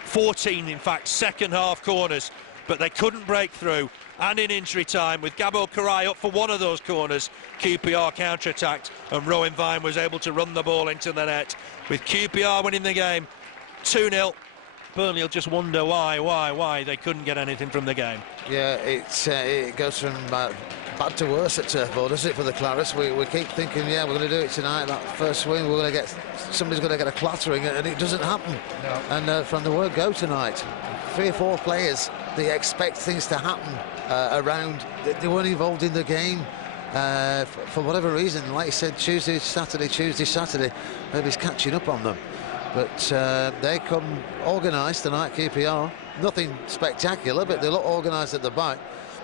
14 in fact second half corners, but they couldn't break through. And in injury time, with Gábor Király up for one of those corners, QPR counter-attacked, and Rowan Vine was able to run the ball into the net. With QPR winning the game 2-0, Burnley will just wonder why they couldn't get anything from the game. Yeah, it goes from bad to worse at Turf Moor, doesn't it, for the Clarets? We keep thinking, yeah, we're going to do it tonight. That first swing, somebody's going to get a clattering, and it doesn't happen. No. And from the word go tonight, 3 or 4 players, they expect things to happen around. They weren't involved in the game for whatever reason. Like you said, Tuesday, Saturday, maybe it's catching up on them. But they come organised tonight, QPR. Nothing spectacular, but they look organised at the back.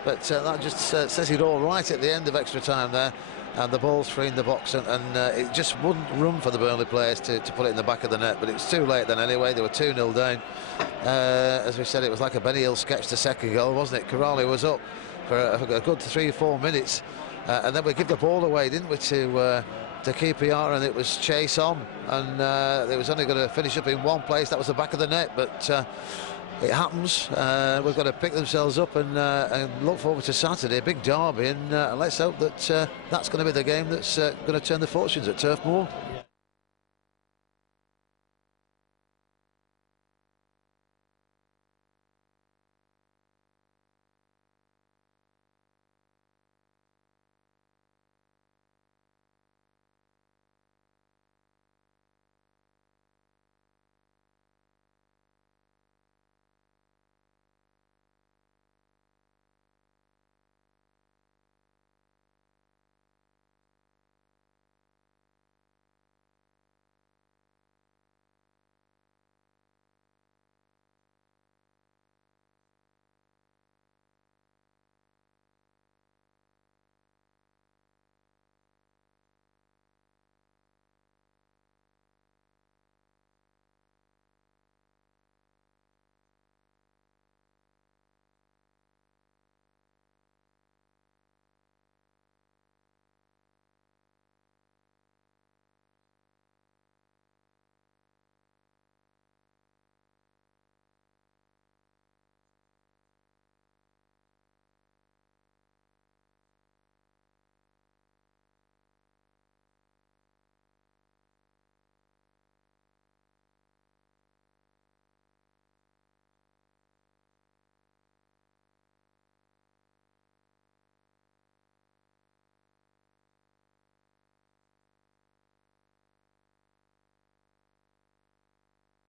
But that just says it all right at the end of extra time there. And the ball's free in the box, and it just wouldn't run for the Burnley players to put it in the back of the net. But it was too late then anyway. They were 2-0 down. As we said, it was like a Benny Hill sketch, the second goal, wasn't it? Király was up for a good 3 or 4 minutes. And then we give the ball away, didn't we, to QPR, and it was chase on. And it was only going to finish up in one place. That was the back of the net. But it happens. We've got to pick themselves up and look forward to Saturday, a big derby, and let's hope that that's going to be the game that's going to turn the fortunes at Turf Moor.